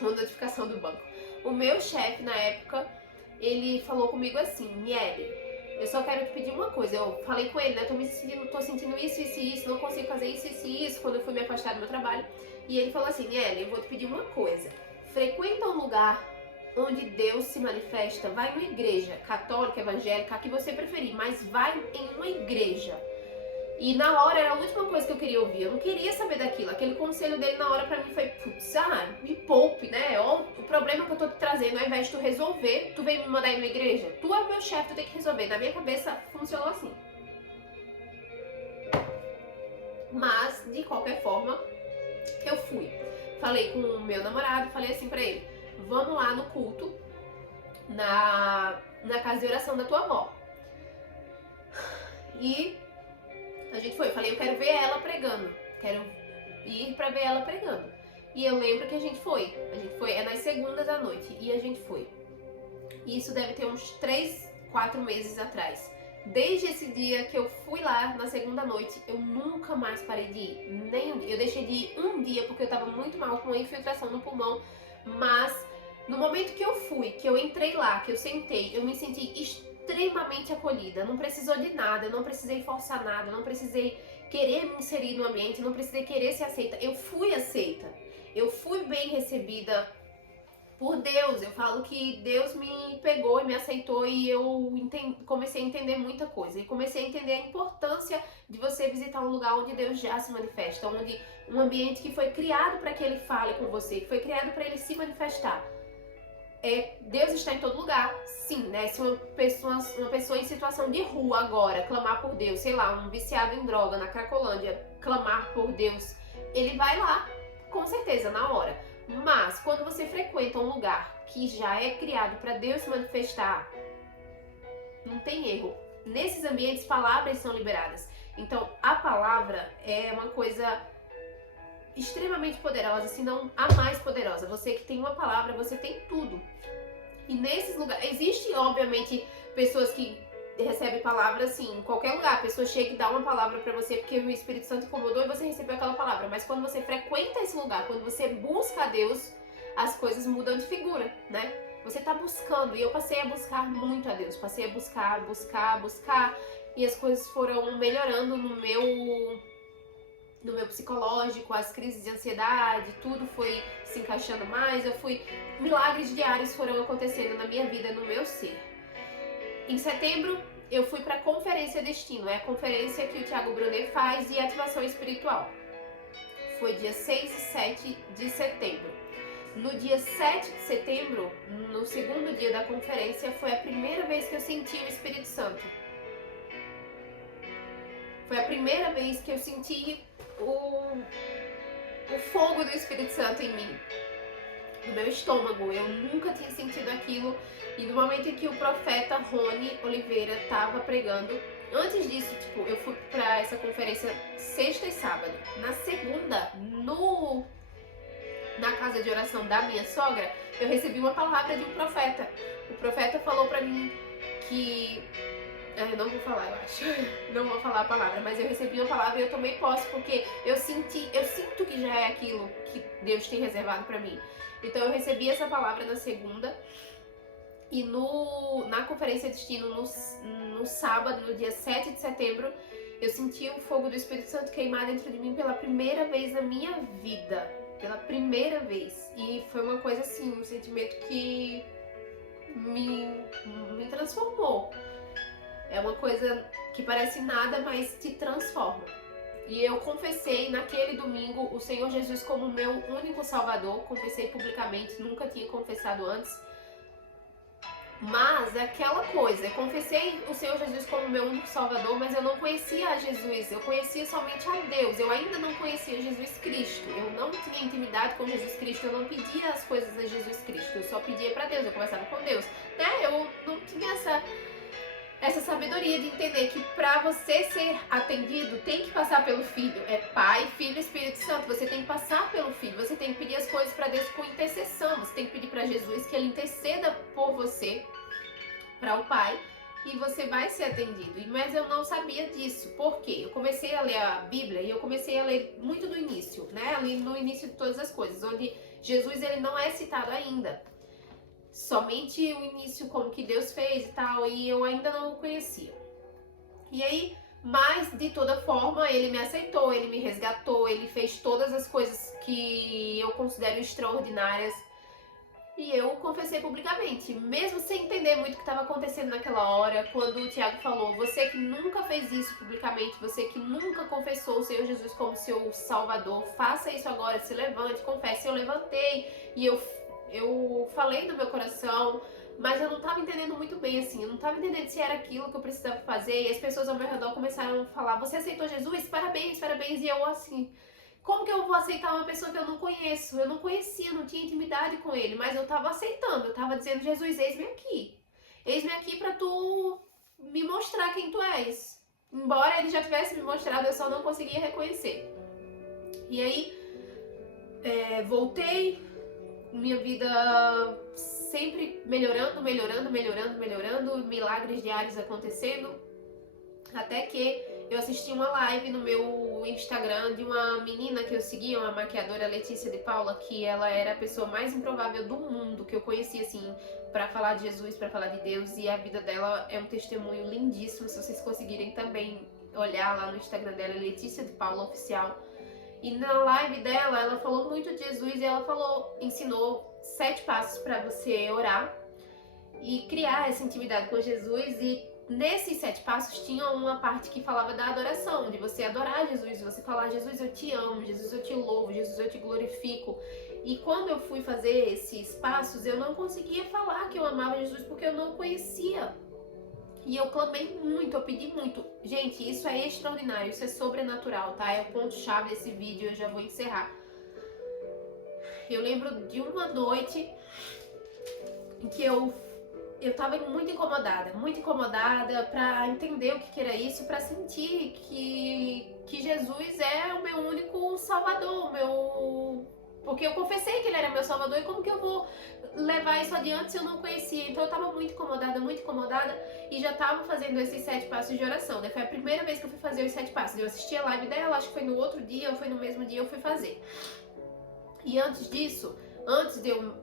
uma notificação do banco, o meu chefe, na época, ele falou comigo assim: Miele, eu só quero te pedir uma coisa. Eu falei com ele, né, tô sentindo isso, não consigo fazer isso, quando eu fui me afastar do meu trabalho. E ele falou assim: Miele, eu vou te pedir uma coisa. Frequenta um lugar onde Deus se manifesta. Vai numa igreja, católica, evangélica, a que você preferir, mas vai em uma igreja. E na hora era a última coisa que eu queria ouvir. Eu não queria saber daquilo. Aquele conselho dele na hora pra mim foi: putz, me poupe, né? O problema que eu tô te trazendo, ao invés de tu resolver, tu vem me mandar ir na igreja. Tu é o meu chefe, tu tem que resolver. Na minha cabeça funcionou assim. Mas, de qualquer forma, eu fui. Falei com o meu namorado, falei assim pra ele: vamos lá no culto, na casa de oração da tua avó. E a gente foi. Eu falei: eu quero ver ela pregando. Quero ir pra ver ela pregando. E eu lembro que a gente foi. É nas segundas à noite. E a gente foi. E isso deve ter uns 3, 4 meses atrás. Desde esse dia que eu fui lá na segunda noite, eu nunca mais parei de ir. Nem um dia. Eu deixei de ir um dia porque eu tava muito mal, com uma infiltração no pulmão. Mas no momento que eu fui, que eu entrei lá, que eu sentei, eu me senti extremamente acolhida. Não precisou de nada, eu não precisei forçar nada, não precisei querer me inserir no ambiente, não precisei querer ser aceita. Eu fui aceita. Eu fui bem recebida por Deus. Eu falo que Deus me pegou e me aceitou, e eu comecei a entender muita coisa. E comecei a entender a importância de você visitar um lugar onde Deus já se manifesta, onde um ambiente que foi criado para que Ele fale com você, que foi criado para Ele se manifestar. Deus está em todo lugar, sim, né? Se uma pessoa em situação de rua agora clamar por Deus, sei lá, um viciado em droga na Cracolândia, clamar por Deus, ele vai lá, com certeza, na hora. Mas quando você frequenta um lugar que já é criado para Deus se manifestar, não tem erro. Nesses ambientes, palavras são liberadas. Então, a palavra é uma coisa extremamente poderosa, se não a mais poderosa. Você que tem uma palavra, você tem tudo. E nesses lugares, existe obviamente pessoas que recebem palavras assim, em qualquer lugar. A pessoa chega e dá uma palavra pra você porque o Espírito Santo incomodou e você recebeu aquela palavra. Mas quando você frequenta esse lugar, quando você busca a Deus, as coisas mudam de figura, né? Você tá buscando, e eu passei a buscar muito a Deus. Passei a buscar, e as coisas foram melhorando no meu psicológico, as crises de ansiedade, tudo foi se encaixando mais. Milagres diários foram acontecendo na minha vida, no meu ser. Em setembro, eu fui para a Conferência Destino, é a conferência que o Thiago Brunet faz de ativação espiritual. Foi dia 6 e 7 de setembro. No dia 7 de setembro, no segundo dia da conferência, foi a primeira vez que eu senti o Espírito Santo. Foi a primeira vez que eu senti o fogo do Espírito Santo em mim, no meu estômago. Eu nunca tinha sentido aquilo. E no momento em que o profeta Rony Oliveira estava pregando, antes disso, eu fui pra essa conferência sexta e sábado. Na segunda, na casa de oração da minha sogra, eu recebi uma palavra de um profeta. O profeta falou pra mim que... eu não vou falar, eu acho. Não vou falar a palavra, mas eu recebi uma palavra e eu tomei posse, porque eu sinto que já é aquilo que Deus tem reservado pra mim. Então eu recebi essa palavra na segunda, e na Conferência Destino, no sábado, no dia 7 de setembro, eu senti o fogo do Espírito Santo queimar dentro de mim pela primeira vez na minha vida. Pela primeira vez. E foi uma coisa assim, um sentimento que me transformou. É uma coisa que parece nada, mas te transforma. E eu confessei naquele domingo o Senhor Jesus como meu único Salvador. Confessei publicamente, nunca tinha confessado antes. Mas é aquela coisa, eu confessei o Senhor Jesus como meu único Salvador, mas eu não conhecia a Jesus, eu conhecia somente a Deus. Eu ainda não conhecia Jesus Cristo. Eu não tinha intimidade com Jesus Cristo, eu não pedia as coisas a Jesus Cristo. Eu só pedia pra Deus, eu conversava com Deus, né? Eu não tinha essa sabedoria de entender que para você ser atendido tem que passar pelo Filho. É Pai, Filho e Espírito Santo. Você tem que passar pelo Filho. Você tem que pedir as coisas para Deus com intercessão. Você tem que pedir para Jesus que Ele interceda por você, para o Pai. e você vai ser atendido. Mas eu não sabia disso. Por quê? Eu comecei a ler a Bíblia e eu comecei a ler muito do início, né? Ali no início de todas as coisas, onde Jesus ele não é citado ainda. Somente o início, como que Deus fez e tal, e eu ainda não o conhecia. E aí, mas de toda forma, ele me aceitou, ele me resgatou, ele fez todas as coisas que eu considero extraordinárias. E eu confessei publicamente, mesmo sem entender muito o que estava acontecendo naquela hora, quando o Tiago falou, você que nunca fez isso publicamente, você que nunca confessou o Senhor Jesus como seu Salvador, faça isso agora, se levante, confesse. Eu levantei e eu falei do meu coração, mas eu não estava entendendo muito bem, assim, eu não estava entendendo se era aquilo que eu precisava fazer, e as pessoas ao meu redor começaram a falar, você aceitou Jesus? Parabéns, parabéns, e eu assim... Como que eu vou aceitar uma pessoa que eu não conheço? Eu não conhecia, não tinha intimidade com ele, mas eu tava aceitando, eu tava dizendo, Jesus, eis-me aqui. Eis-me aqui pra tu me mostrar quem tu és. Embora ele já tivesse me mostrado, eu só não conseguia reconhecer. E aí, voltei, minha vida sempre melhorando, milagres diários acontecendo, até que eu assisti uma live no meu Instagram de uma menina que eu seguia, uma maquiadora, Letícia de Paula, que ela era a pessoa mais improvável do mundo que eu conhecia, assim, pra falar de Jesus, pra falar de Deus, e a vida dela é um testemunho lindíssimo. Se vocês conseguirem também olhar lá no Instagram dela, Letícia de Paula Oficial. E na live dela, ela falou muito de Jesus e ela ensinou 7 passos pra você orar e criar essa intimidade com Jesus. E nesses 7 passos tinha uma parte que falava da adoração, de você adorar Jesus, de você falar, Jesus, eu te amo, Jesus, eu te louvo, Jesus, eu te glorifico. E quando eu fui fazer esses passos, eu não conseguia falar que eu amava Jesus porque eu não o conhecia. E eu clamei muito, eu pedi muito. Gente, isso é extraordinário, isso é sobrenatural, tá? É o ponto-chave desse vídeo, eu já vou encerrar. Eu lembro de uma noite em que eu tava muito incomodada pra entender o que era isso, pra sentir que Jesus é o meu único salvador, porque eu confessei que ele era meu salvador, e como que eu vou levar isso adiante se eu não conhecia? Então eu tava muito incomodada, e já tava fazendo esses 7 passos de oração, né? Foi a primeira vez que eu fui fazer os 7 passos. Eu assisti a live dela, acho que foi no outro dia ou foi no mesmo dia eu fui fazer. E antes disso, antes de eu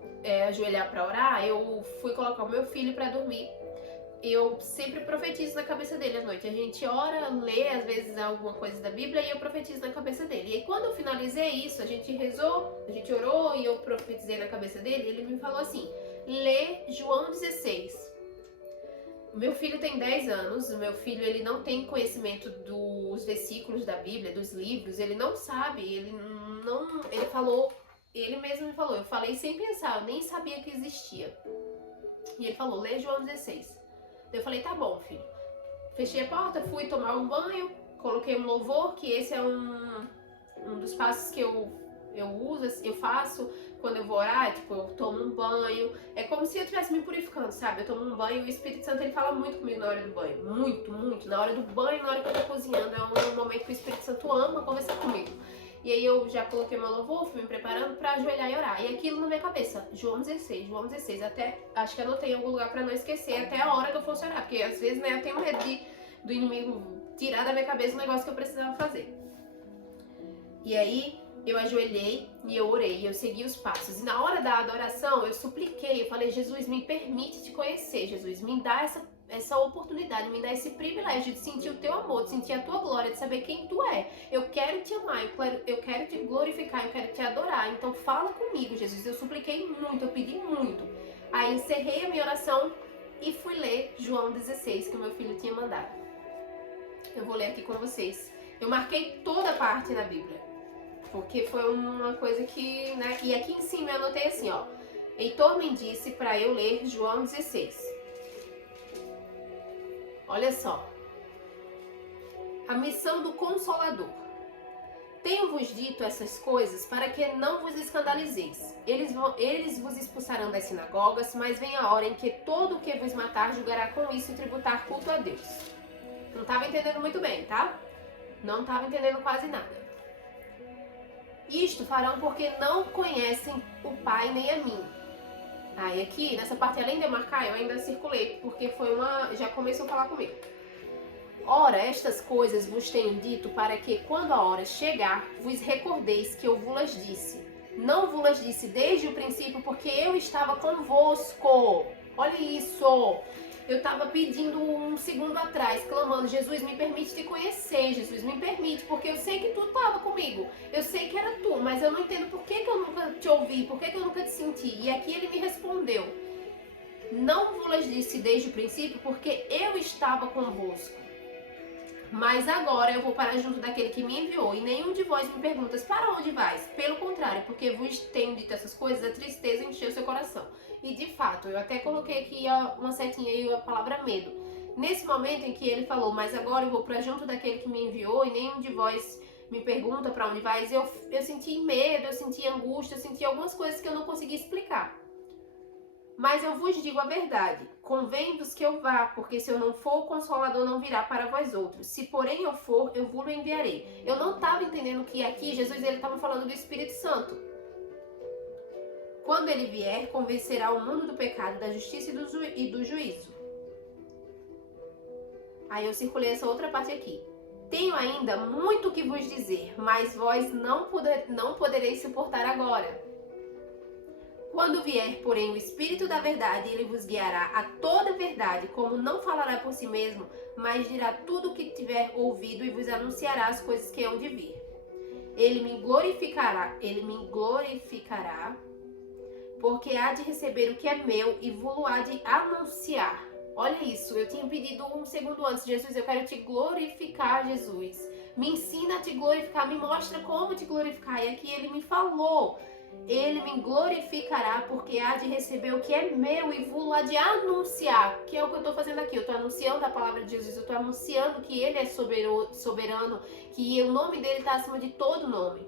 ajoelhar pra orar, eu fui colocar o meu filho pra dormir. Eu sempre profetizo na cabeça dele à noite. A gente ora, lê às vezes alguma coisa da Bíblia e eu profetizo na cabeça dele. E aí quando eu finalizei isso, a gente rezou, a gente orou e eu profetizei na cabeça dele, ele me falou assim, lê João 16. O meu filho tem 10 anos, o meu filho ele não tem conhecimento dos versículos da Bíblia, dos livros, ele não sabe, ele falou, ele mesmo me falou, eu falei sem pensar, eu nem sabia que existia. E ele falou, lê João 16. Eu falei, tá bom, filho. Fechei a porta, fui tomar um banho, coloquei um louvor, que esse é um dos passos que eu uso, eu faço quando eu vou orar, tipo, eu tomo um banho. É como se eu estivesse me purificando, sabe? Eu tomo um banho e o Espírito Santo, ele fala muito comigo na hora do banho. Muito, muito. Na hora do banho, na hora que eu tô cozinhando, é um momento que o Espírito Santo ama conversar comigo. E aí eu já coloquei meu louvor, fui me preparando pra ajoelhar e orar. E aquilo na minha cabeça, João 16, até, acho que anotei em algum lugar pra não esquecer, até a hora que eu fosse orar. Porque às vezes, né, eu tenho medo do inimigo tirar da minha cabeça um negócio que eu precisava fazer. E aí eu ajoelhei e eu orei, eu segui os passos. E na hora da adoração eu supliquei, eu falei, Jesus, me permite te conhecer, Jesus, me dá essa oportunidade, me dá esse privilégio de sentir o teu amor, de sentir a tua glória, de saber quem tu é. Eu quero te amar, eu quero te glorificar, eu quero te adorar. Então fala comigo, Jesus. Eu supliquei muito, eu pedi muito. Aí encerrei a minha oração e fui ler João 16, que o meu filho tinha mandado. Eu vou ler aqui com vocês. Eu marquei toda a parte na Bíblia, porque foi uma coisa que, né? E aqui em cima eu anotei assim, ó. Heitor me disse para eu ler João 16. Olha só. A missão do Consolador. Tenho-vos dito essas coisas para que não vos escandalizeis. Eles vos expulsarão das sinagogas, mas vem a hora em que todo o que vos matar julgará com isso e tributar culto a Deus. Não estava entendendo muito bem, tá? Não estava entendendo quase nada. Isto farão porque não conhecem o Pai nem a mim. Aí aqui, nessa parte, além de eu marcar, eu ainda circulei, porque já começou a falar comigo. Ora, estas coisas vos tenho dito para que, quando a hora chegar, vos recordeis que eu vos disse. Não vos disse desde o princípio, porque eu estava convosco. Olha isso! Eu estava pedindo um segundo atrás, clamando, Jesus, me permite te conhecer, Jesus, me permite, porque eu sei que tu estava comigo, eu sei que era tu, mas eu não entendo por que eu nunca te ouvi, por que eu nunca te senti. E aqui ele me respondeu, não vos disse desde o princípio, porque eu estava convosco. Mas agora eu vou para junto daquele que me enviou, e nenhum de vós me perguntas, para onde vais? Pelo contrário, porque vos tenho dito essas coisas, a tristeza encheu seu coração. E de fato, eu até coloquei aqui uma setinha e a palavra medo. Nesse momento em que ele falou, mas agora eu vou para junto daquele que me enviou, e nenhum de vós me pergunta para onde vais, eu senti medo, eu senti angústia, eu senti algumas coisas que eu não consegui explicar. Mas eu vos digo a verdade, convém-vos que eu vá, porque se eu não for, o Consolador não virá para vós outros. Se porém eu for, eu vos enviarei. Eu não estava entendendo que aqui Jesus estava falando do Espírito Santo. Quando ele vier, convencerá o mundo do pecado, da justiça e do juízo. Aí eu circulei essa outra parte aqui. Tenho ainda muito o que vos dizer, mas vós não podereis suportar agora. Quando vier, porém, o Espírito da verdade, ele vos guiará a toda a verdade, como não falará por si mesmo, mas dirá tudo o que tiver ouvido e vos anunciará as coisas que hão de vir. Ele me glorificará, porque há de receber o que é meu e vou há de anunciar. Olha isso, eu tinha pedido um segundo antes, Jesus, eu quero te glorificar, Jesus. Me ensina a te glorificar, me mostra como te glorificar. E aqui ele me falou. Ele me glorificará porque há de receber o que é meu e vou há de anunciar, que é o que eu estou fazendo aqui. Eu estou anunciando a palavra de Jesus, eu estou anunciando que ele é soberano, que o nome dele está acima de todo nome.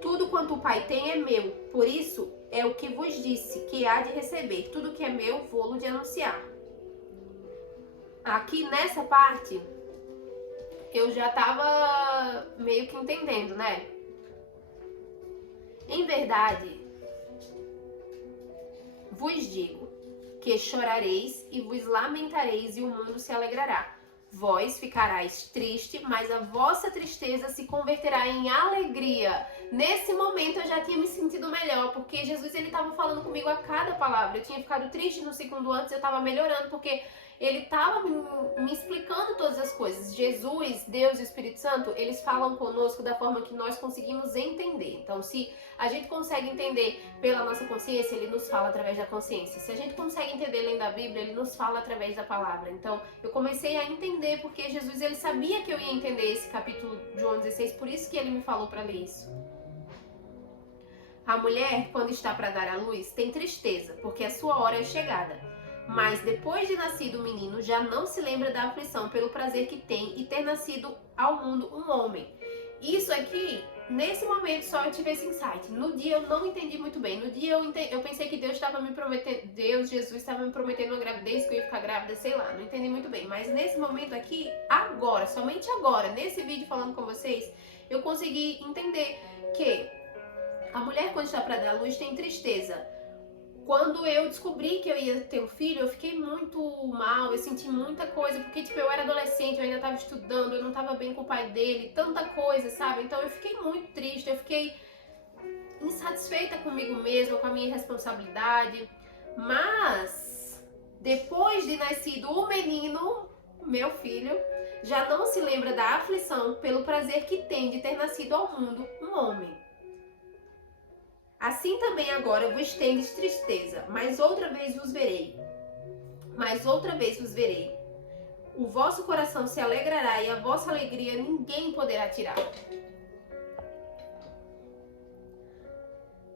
Tudo quanto o Pai tem é meu, por isso é o que vos disse, que há de receber. Tudo que é meu, vou-lo de anunciar. Aqui nessa parte, eu já estava meio que entendendo, né? Em verdade, vos digo que chorareis e vos lamentareis e o mundo se alegrará. Vós ficareis triste, mas a vossa tristeza se converterá em alegria. Nesse momento eu já tinha me sentido melhor, porque Jesus ele estava falando comigo a cada palavra. Eu tinha ficado triste no segundo antes, eu estava melhorando, porque ele estava me explicando todas as coisas. Jesus, Deus e o Espírito Santo, eles falam conosco da forma que nós conseguimos entender. Então, se a gente consegue entender pela nossa consciência, ele nos fala através da consciência. Se a gente consegue entender lendo a Bíblia, ele nos fala através da palavra. Então, eu comecei a entender, porque Jesus ele sabia que eu ia entender esse capítulo de João 16, por isso que ele me falou para ler isso. A mulher, quando está para dar à luz, tem tristeza, porque a sua hora é chegada. Mas depois de nascido o menino, já não se lembra da aflição pelo prazer que tem e ter nascido ao mundo um homem. Isso aqui, nesse momento só eu tive esse insight. No dia eu não entendi muito bem. No dia eu pensei que Deus estava me prometendo, Jesus estava me prometendo uma gravidez, que eu ia ficar grávida, sei lá, não entendi muito bem. Mas nesse momento aqui, agora, somente agora, nesse vídeo falando com vocês, eu consegui entender que a mulher quando está para dar à luz tem tristeza. Quando eu descobri que eu ia ter um filho, eu fiquei muito mal, eu senti muita coisa, porque tipo, eu era adolescente, eu ainda estava estudando, eu não estava bem com o pai dele, tanta coisa, sabe? Então eu fiquei muito triste, eu fiquei insatisfeita comigo mesma, com a minha responsabilidade. Mas, depois de nascido o menino, meu filho, já não se lembra da aflição pelo prazer que tem de ter nascido ao mundo um homem. Assim também agora vos tendes tristeza, mas outra vez vos verei. O vosso coração se alegrará e a vossa alegria ninguém poderá tirar.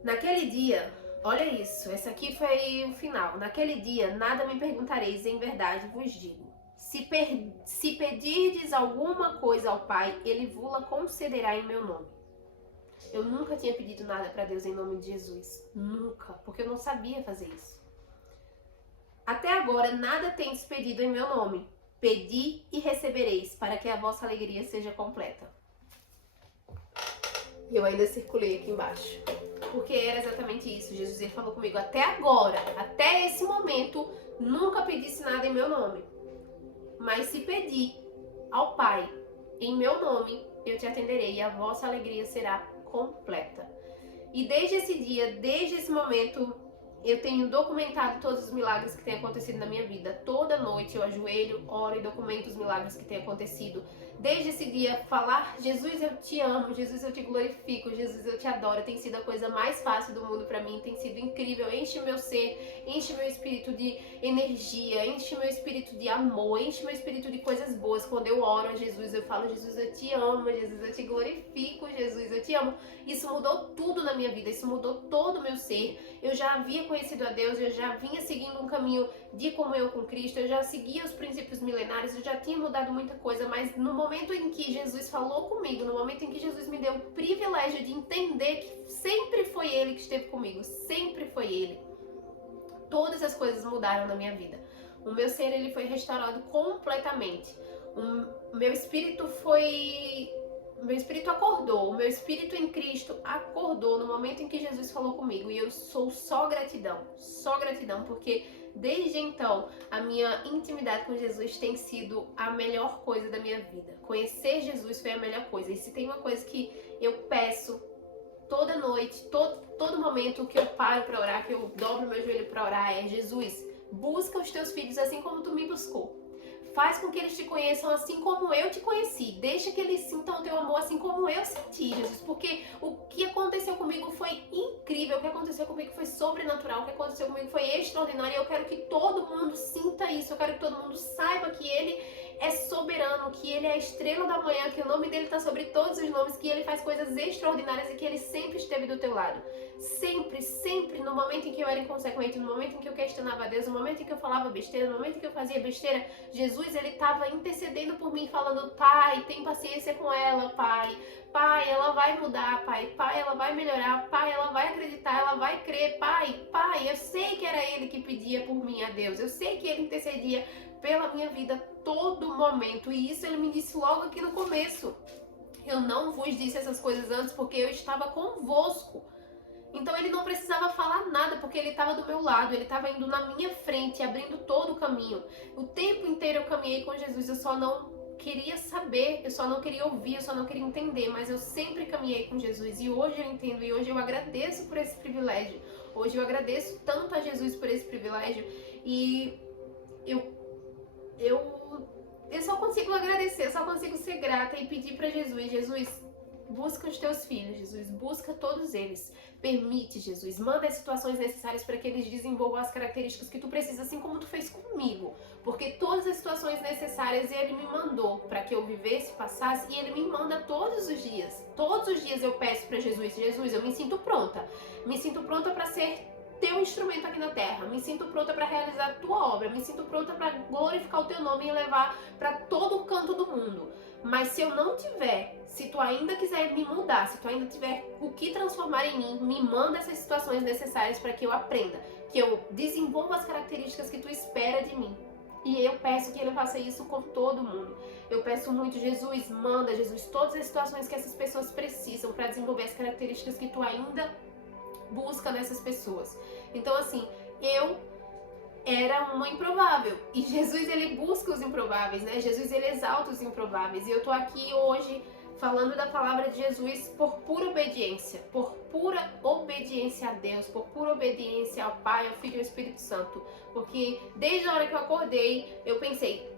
Naquele dia, olha isso, esse aqui foi o final. Naquele dia nada me perguntareis, em verdade vos digo. Se pedirdes alguma coisa ao Pai, Ele vos-la concederá em meu nome. Eu nunca tinha pedido nada para Deus em nome de Jesus. Nunca, porque eu não sabia fazer isso. Até agora, nada tendes pedido em meu nome. Pedi e recebereis, para que a vossa alegria seja completa. Eu ainda circulei aqui embaixo. porque era exatamente isso. Jesus ele falou comigo: até agora, até esse momento, nunca pedisse nada em meu nome. Mas se pedir ao Pai em meu nome, eu te atenderei e a vossa alegria será completa. E desde esse dia, desde esse momento, eu tenho documentado todos os milagres que têm acontecido na minha vida. Toda noite eu ajoelho, oro e documento os milagres que têm acontecido. Desde esse dia, falar: Jesus, eu te amo, Jesus, eu te glorifico, Jesus, eu te adoro, tem sido a coisa mais fácil do mundo pra mim, tem sido incrível. Enche meu ser, enche meu espírito de energia, enche meu espírito de amor, enche meu espírito de coisas boas. Quando eu oro a Jesus, eu falo: Jesus, eu te amo, Jesus, eu te glorifico, Jesus, eu te amo. Isso mudou tudo na minha vida, isso mudou todo o meu ser. Eu já havia conhecido a Deus, eu já vinha seguindo um caminho de comunhão com Cristo, eu já seguia os princípios milenares, eu já tinha mudado muita coisa, mas no momento em que Jesus falou comigo, no momento em que Jesus me deu o privilégio de entender que sempre foi Ele que esteve comigo, sempre foi Ele, todas as coisas mudaram na minha vida. O meu ser ele foi restaurado completamente. O meu espírito acordou, o meu espírito em Cristo acordou no momento em que Jesus falou comigo, e eu sou só gratidão, porque desde então a minha intimidade com Jesus tem sido a melhor coisa da minha vida. Conhecer Jesus foi a melhor coisa, e se tem uma coisa que eu peço toda noite, todo momento que eu paro para orar, que eu dobro meu joelho para orar, é: Jesus, busca os teus filhos assim como tu me buscou. Faz com que eles te conheçam assim como eu te conheci. Deixa que eles sintam o teu amor assim como eu senti, Jesus. Porque o que aconteceu comigo foi incrível. O que aconteceu comigo foi sobrenatural. O que aconteceu comigo foi extraordinário. E eu quero que todo mundo sinta isso. Eu quero que todo mundo saiba que Ele é soberano, que Ele é a estrela da manhã, que o nome dele está sobre todos os nomes, que Ele faz coisas extraordinárias e que Ele sempre esteve do teu lado. Sempre, sempre, no momento em que eu era inconsequente, no momento em que eu questionava a Deus, no momento em que eu falava besteira, no momento em que eu fazia besteira, Jesus, Ele estava intercedendo por mim, falando: Pai, tem paciência com ela, Pai. Pai, ela vai mudar, Pai. Pai, ela vai melhorar. Pai, ela vai acreditar, ela vai crer. Pai, eu sei que era Ele que pedia por mim a Deus. Eu sei que Ele intercedia pela minha vida todo momento. E isso Ele me disse logo aqui no começo. Eu não vos disse essas coisas antes porque eu estava convosco. Então Ele não precisava falar nada, porque Ele estava do meu lado, Ele estava indo na minha frente, abrindo todo o caminho. O tempo inteiro eu caminhei com Jesus, eu só não queria saber, eu só não queria ouvir, eu só não queria entender, mas eu sempre caminhei com Jesus, e hoje eu entendo, e hoje eu agradeço por esse privilégio. Hoje eu agradeço tanto a Jesus por esse privilégio, e eu só consigo agradecer, eu só consigo ser grata e pedir para Jesus: Jesus, busca os teus filhos, Jesus, busca todos eles. Permite, Jesus, manda as situações necessárias para que eles desenvolvam as características que tu precisa, assim como tu fez comigo. Porque todas as situações necessárias Ele me mandou para que eu vivesse, passasse, e Ele me manda todos os dias. Todos os dias eu peço para Jesus: Jesus, eu me sinto pronta para ser teu instrumento aqui na terra, me sinto pronta para realizar a tua obra, me sinto pronta para glorificar o teu nome e levar para todo o canto do mundo. Mas se eu não tiver, se tu ainda quiser me mudar, se tu ainda tiver o que transformar em mim, me manda essas situações necessárias para que eu aprenda, que eu desenvolva as características que tu espera de mim. E eu peço que Ele faça isso com todo mundo. Eu peço muito: Jesus, manda, Jesus, todas as situações que essas pessoas precisam para desenvolver as características que tu ainda busca nessas pessoas. Então, assim, eu era uma improvável, e Jesus, Ele busca os improváveis, né? Jesus, Ele exalta os improváveis, e eu tô aqui hoje falando da palavra de Jesus por pura obediência a Deus, por pura obediência ao Pai, ao Filho e ao Espírito Santo, porque desde a hora que eu acordei, eu pensei: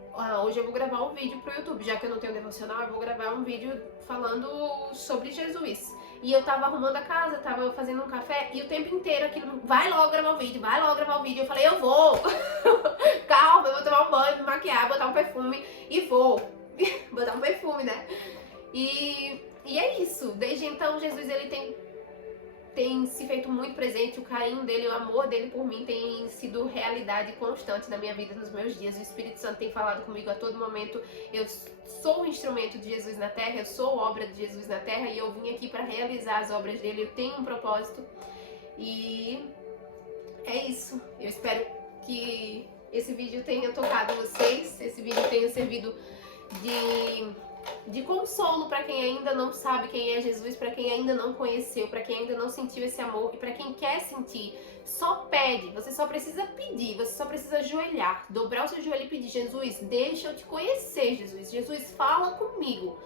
hoje eu vou gravar um vídeo pro YouTube, já que eu não tenho devocional, eu vou gravar um vídeo falando sobre Jesus. E eu tava arrumando a casa, tava fazendo um café, e o tempo inteiro aquilo: vai logo gravar o vídeo, vai logo gravar o vídeo. Eu falei: eu vou, calma, eu vou tomar um banho, me maquiar, botar um perfume e vou. Botar um perfume, né? E é isso. Desde então, Jesus, Ele tem se feito muito presente. O carinho dele, o amor dele por mim tem sido realidade constante na minha vida, nos meus dias. O Espírito Santo tem falado comigo a todo momento. Eu sou um instrumento de Jesus na terra, eu sou obra de Jesus na terra, e eu vim aqui para realizar as obras dele. Eu tenho um propósito, e é isso. Eu espero que esse vídeo tenha tocado vocês, esse vídeo tenha servido de de consolo para quem ainda não sabe quem é Jesus, para quem ainda não conheceu, para quem ainda não sentiu esse amor e para quem quer sentir. Só pede, você só precisa pedir, você só precisa ajoelhar, dobrar o seu joelho e pedir: Jesus, deixa eu te conhecer, Jesus. Jesus, fala comigo.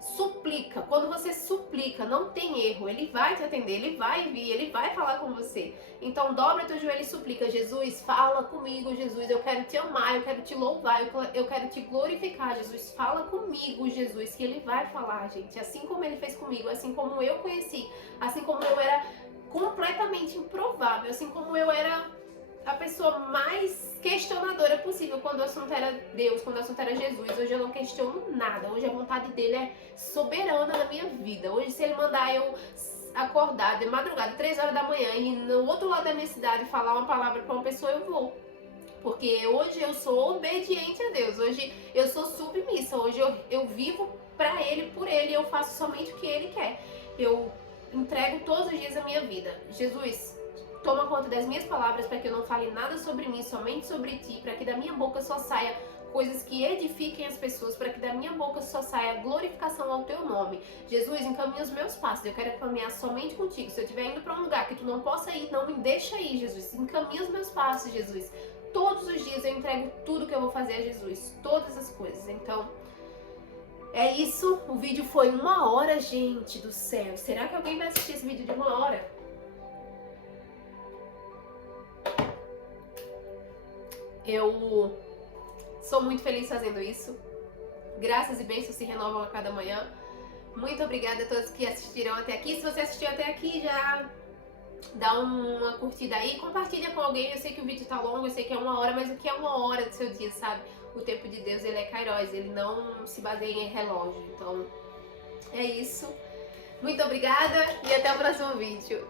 Suplica. Quando você suplica, não tem erro. Ele vai te atender, ele vai vir, ele vai falar com você. Então dobra teu joelho e suplica: Jesus, fala comigo, Jesus. Eu quero te amar, eu quero te louvar, eu quero te glorificar, Jesus. Fala comigo, Jesus, que ele vai falar, gente. Assim como ele fez comigo, assim como eu conheci, assim como eu era completamente improvável, assim como eu era a pessoa mais questionadora possível quando o assunto era Deus, quando o assunto era Jesus. Hoje eu não questiono nada. Hoje a vontade dele é soberana na minha vida. Hoje, se ele mandar eu acordar de madrugada, 3 horas da manhã, e no outro lado da minha cidade falar uma palavra para uma pessoa, eu vou. Porque hoje eu sou obediente a Deus. Hoje eu sou submissa. Hoje eu vivo para ele, por ele. Eu faço somente o que ele quer. Eu entrego todos os dias a minha vida. Jesus, toma conta das minhas palavras para que eu não fale nada sobre mim, somente sobre ti, para que da minha boca só saia coisas que edifiquem as pessoas, para que da minha boca só saia glorificação ao teu nome. Jesus, encaminha os meus passos, eu quero caminhar somente contigo. Se eu estiver indo para um lugar que tu não possa ir, não me deixa ir, Jesus. Encaminha os meus passos, Jesus. Todos os dias eu entrego tudo que eu vou fazer a Jesus, todas as coisas. Então, é isso. O vídeo foi 1 hora, gente do céu. Será que alguém vai assistir esse vídeo de 1 hora? Eu sou muito feliz fazendo isso. Graças e bênçãos se renovam a cada manhã. Muito obrigada a todos que assistiram até aqui. Se você assistiu até aqui, já dá uma curtida aí. Compartilha com alguém. Eu sei que o vídeo tá longo, eu sei que é 1 hora, mas o que é 1 hora do seu dia, sabe? O tempo de Deus, ele é Kairos, ele não se baseia em relógio. Então, é isso. Muito obrigada e até o próximo vídeo.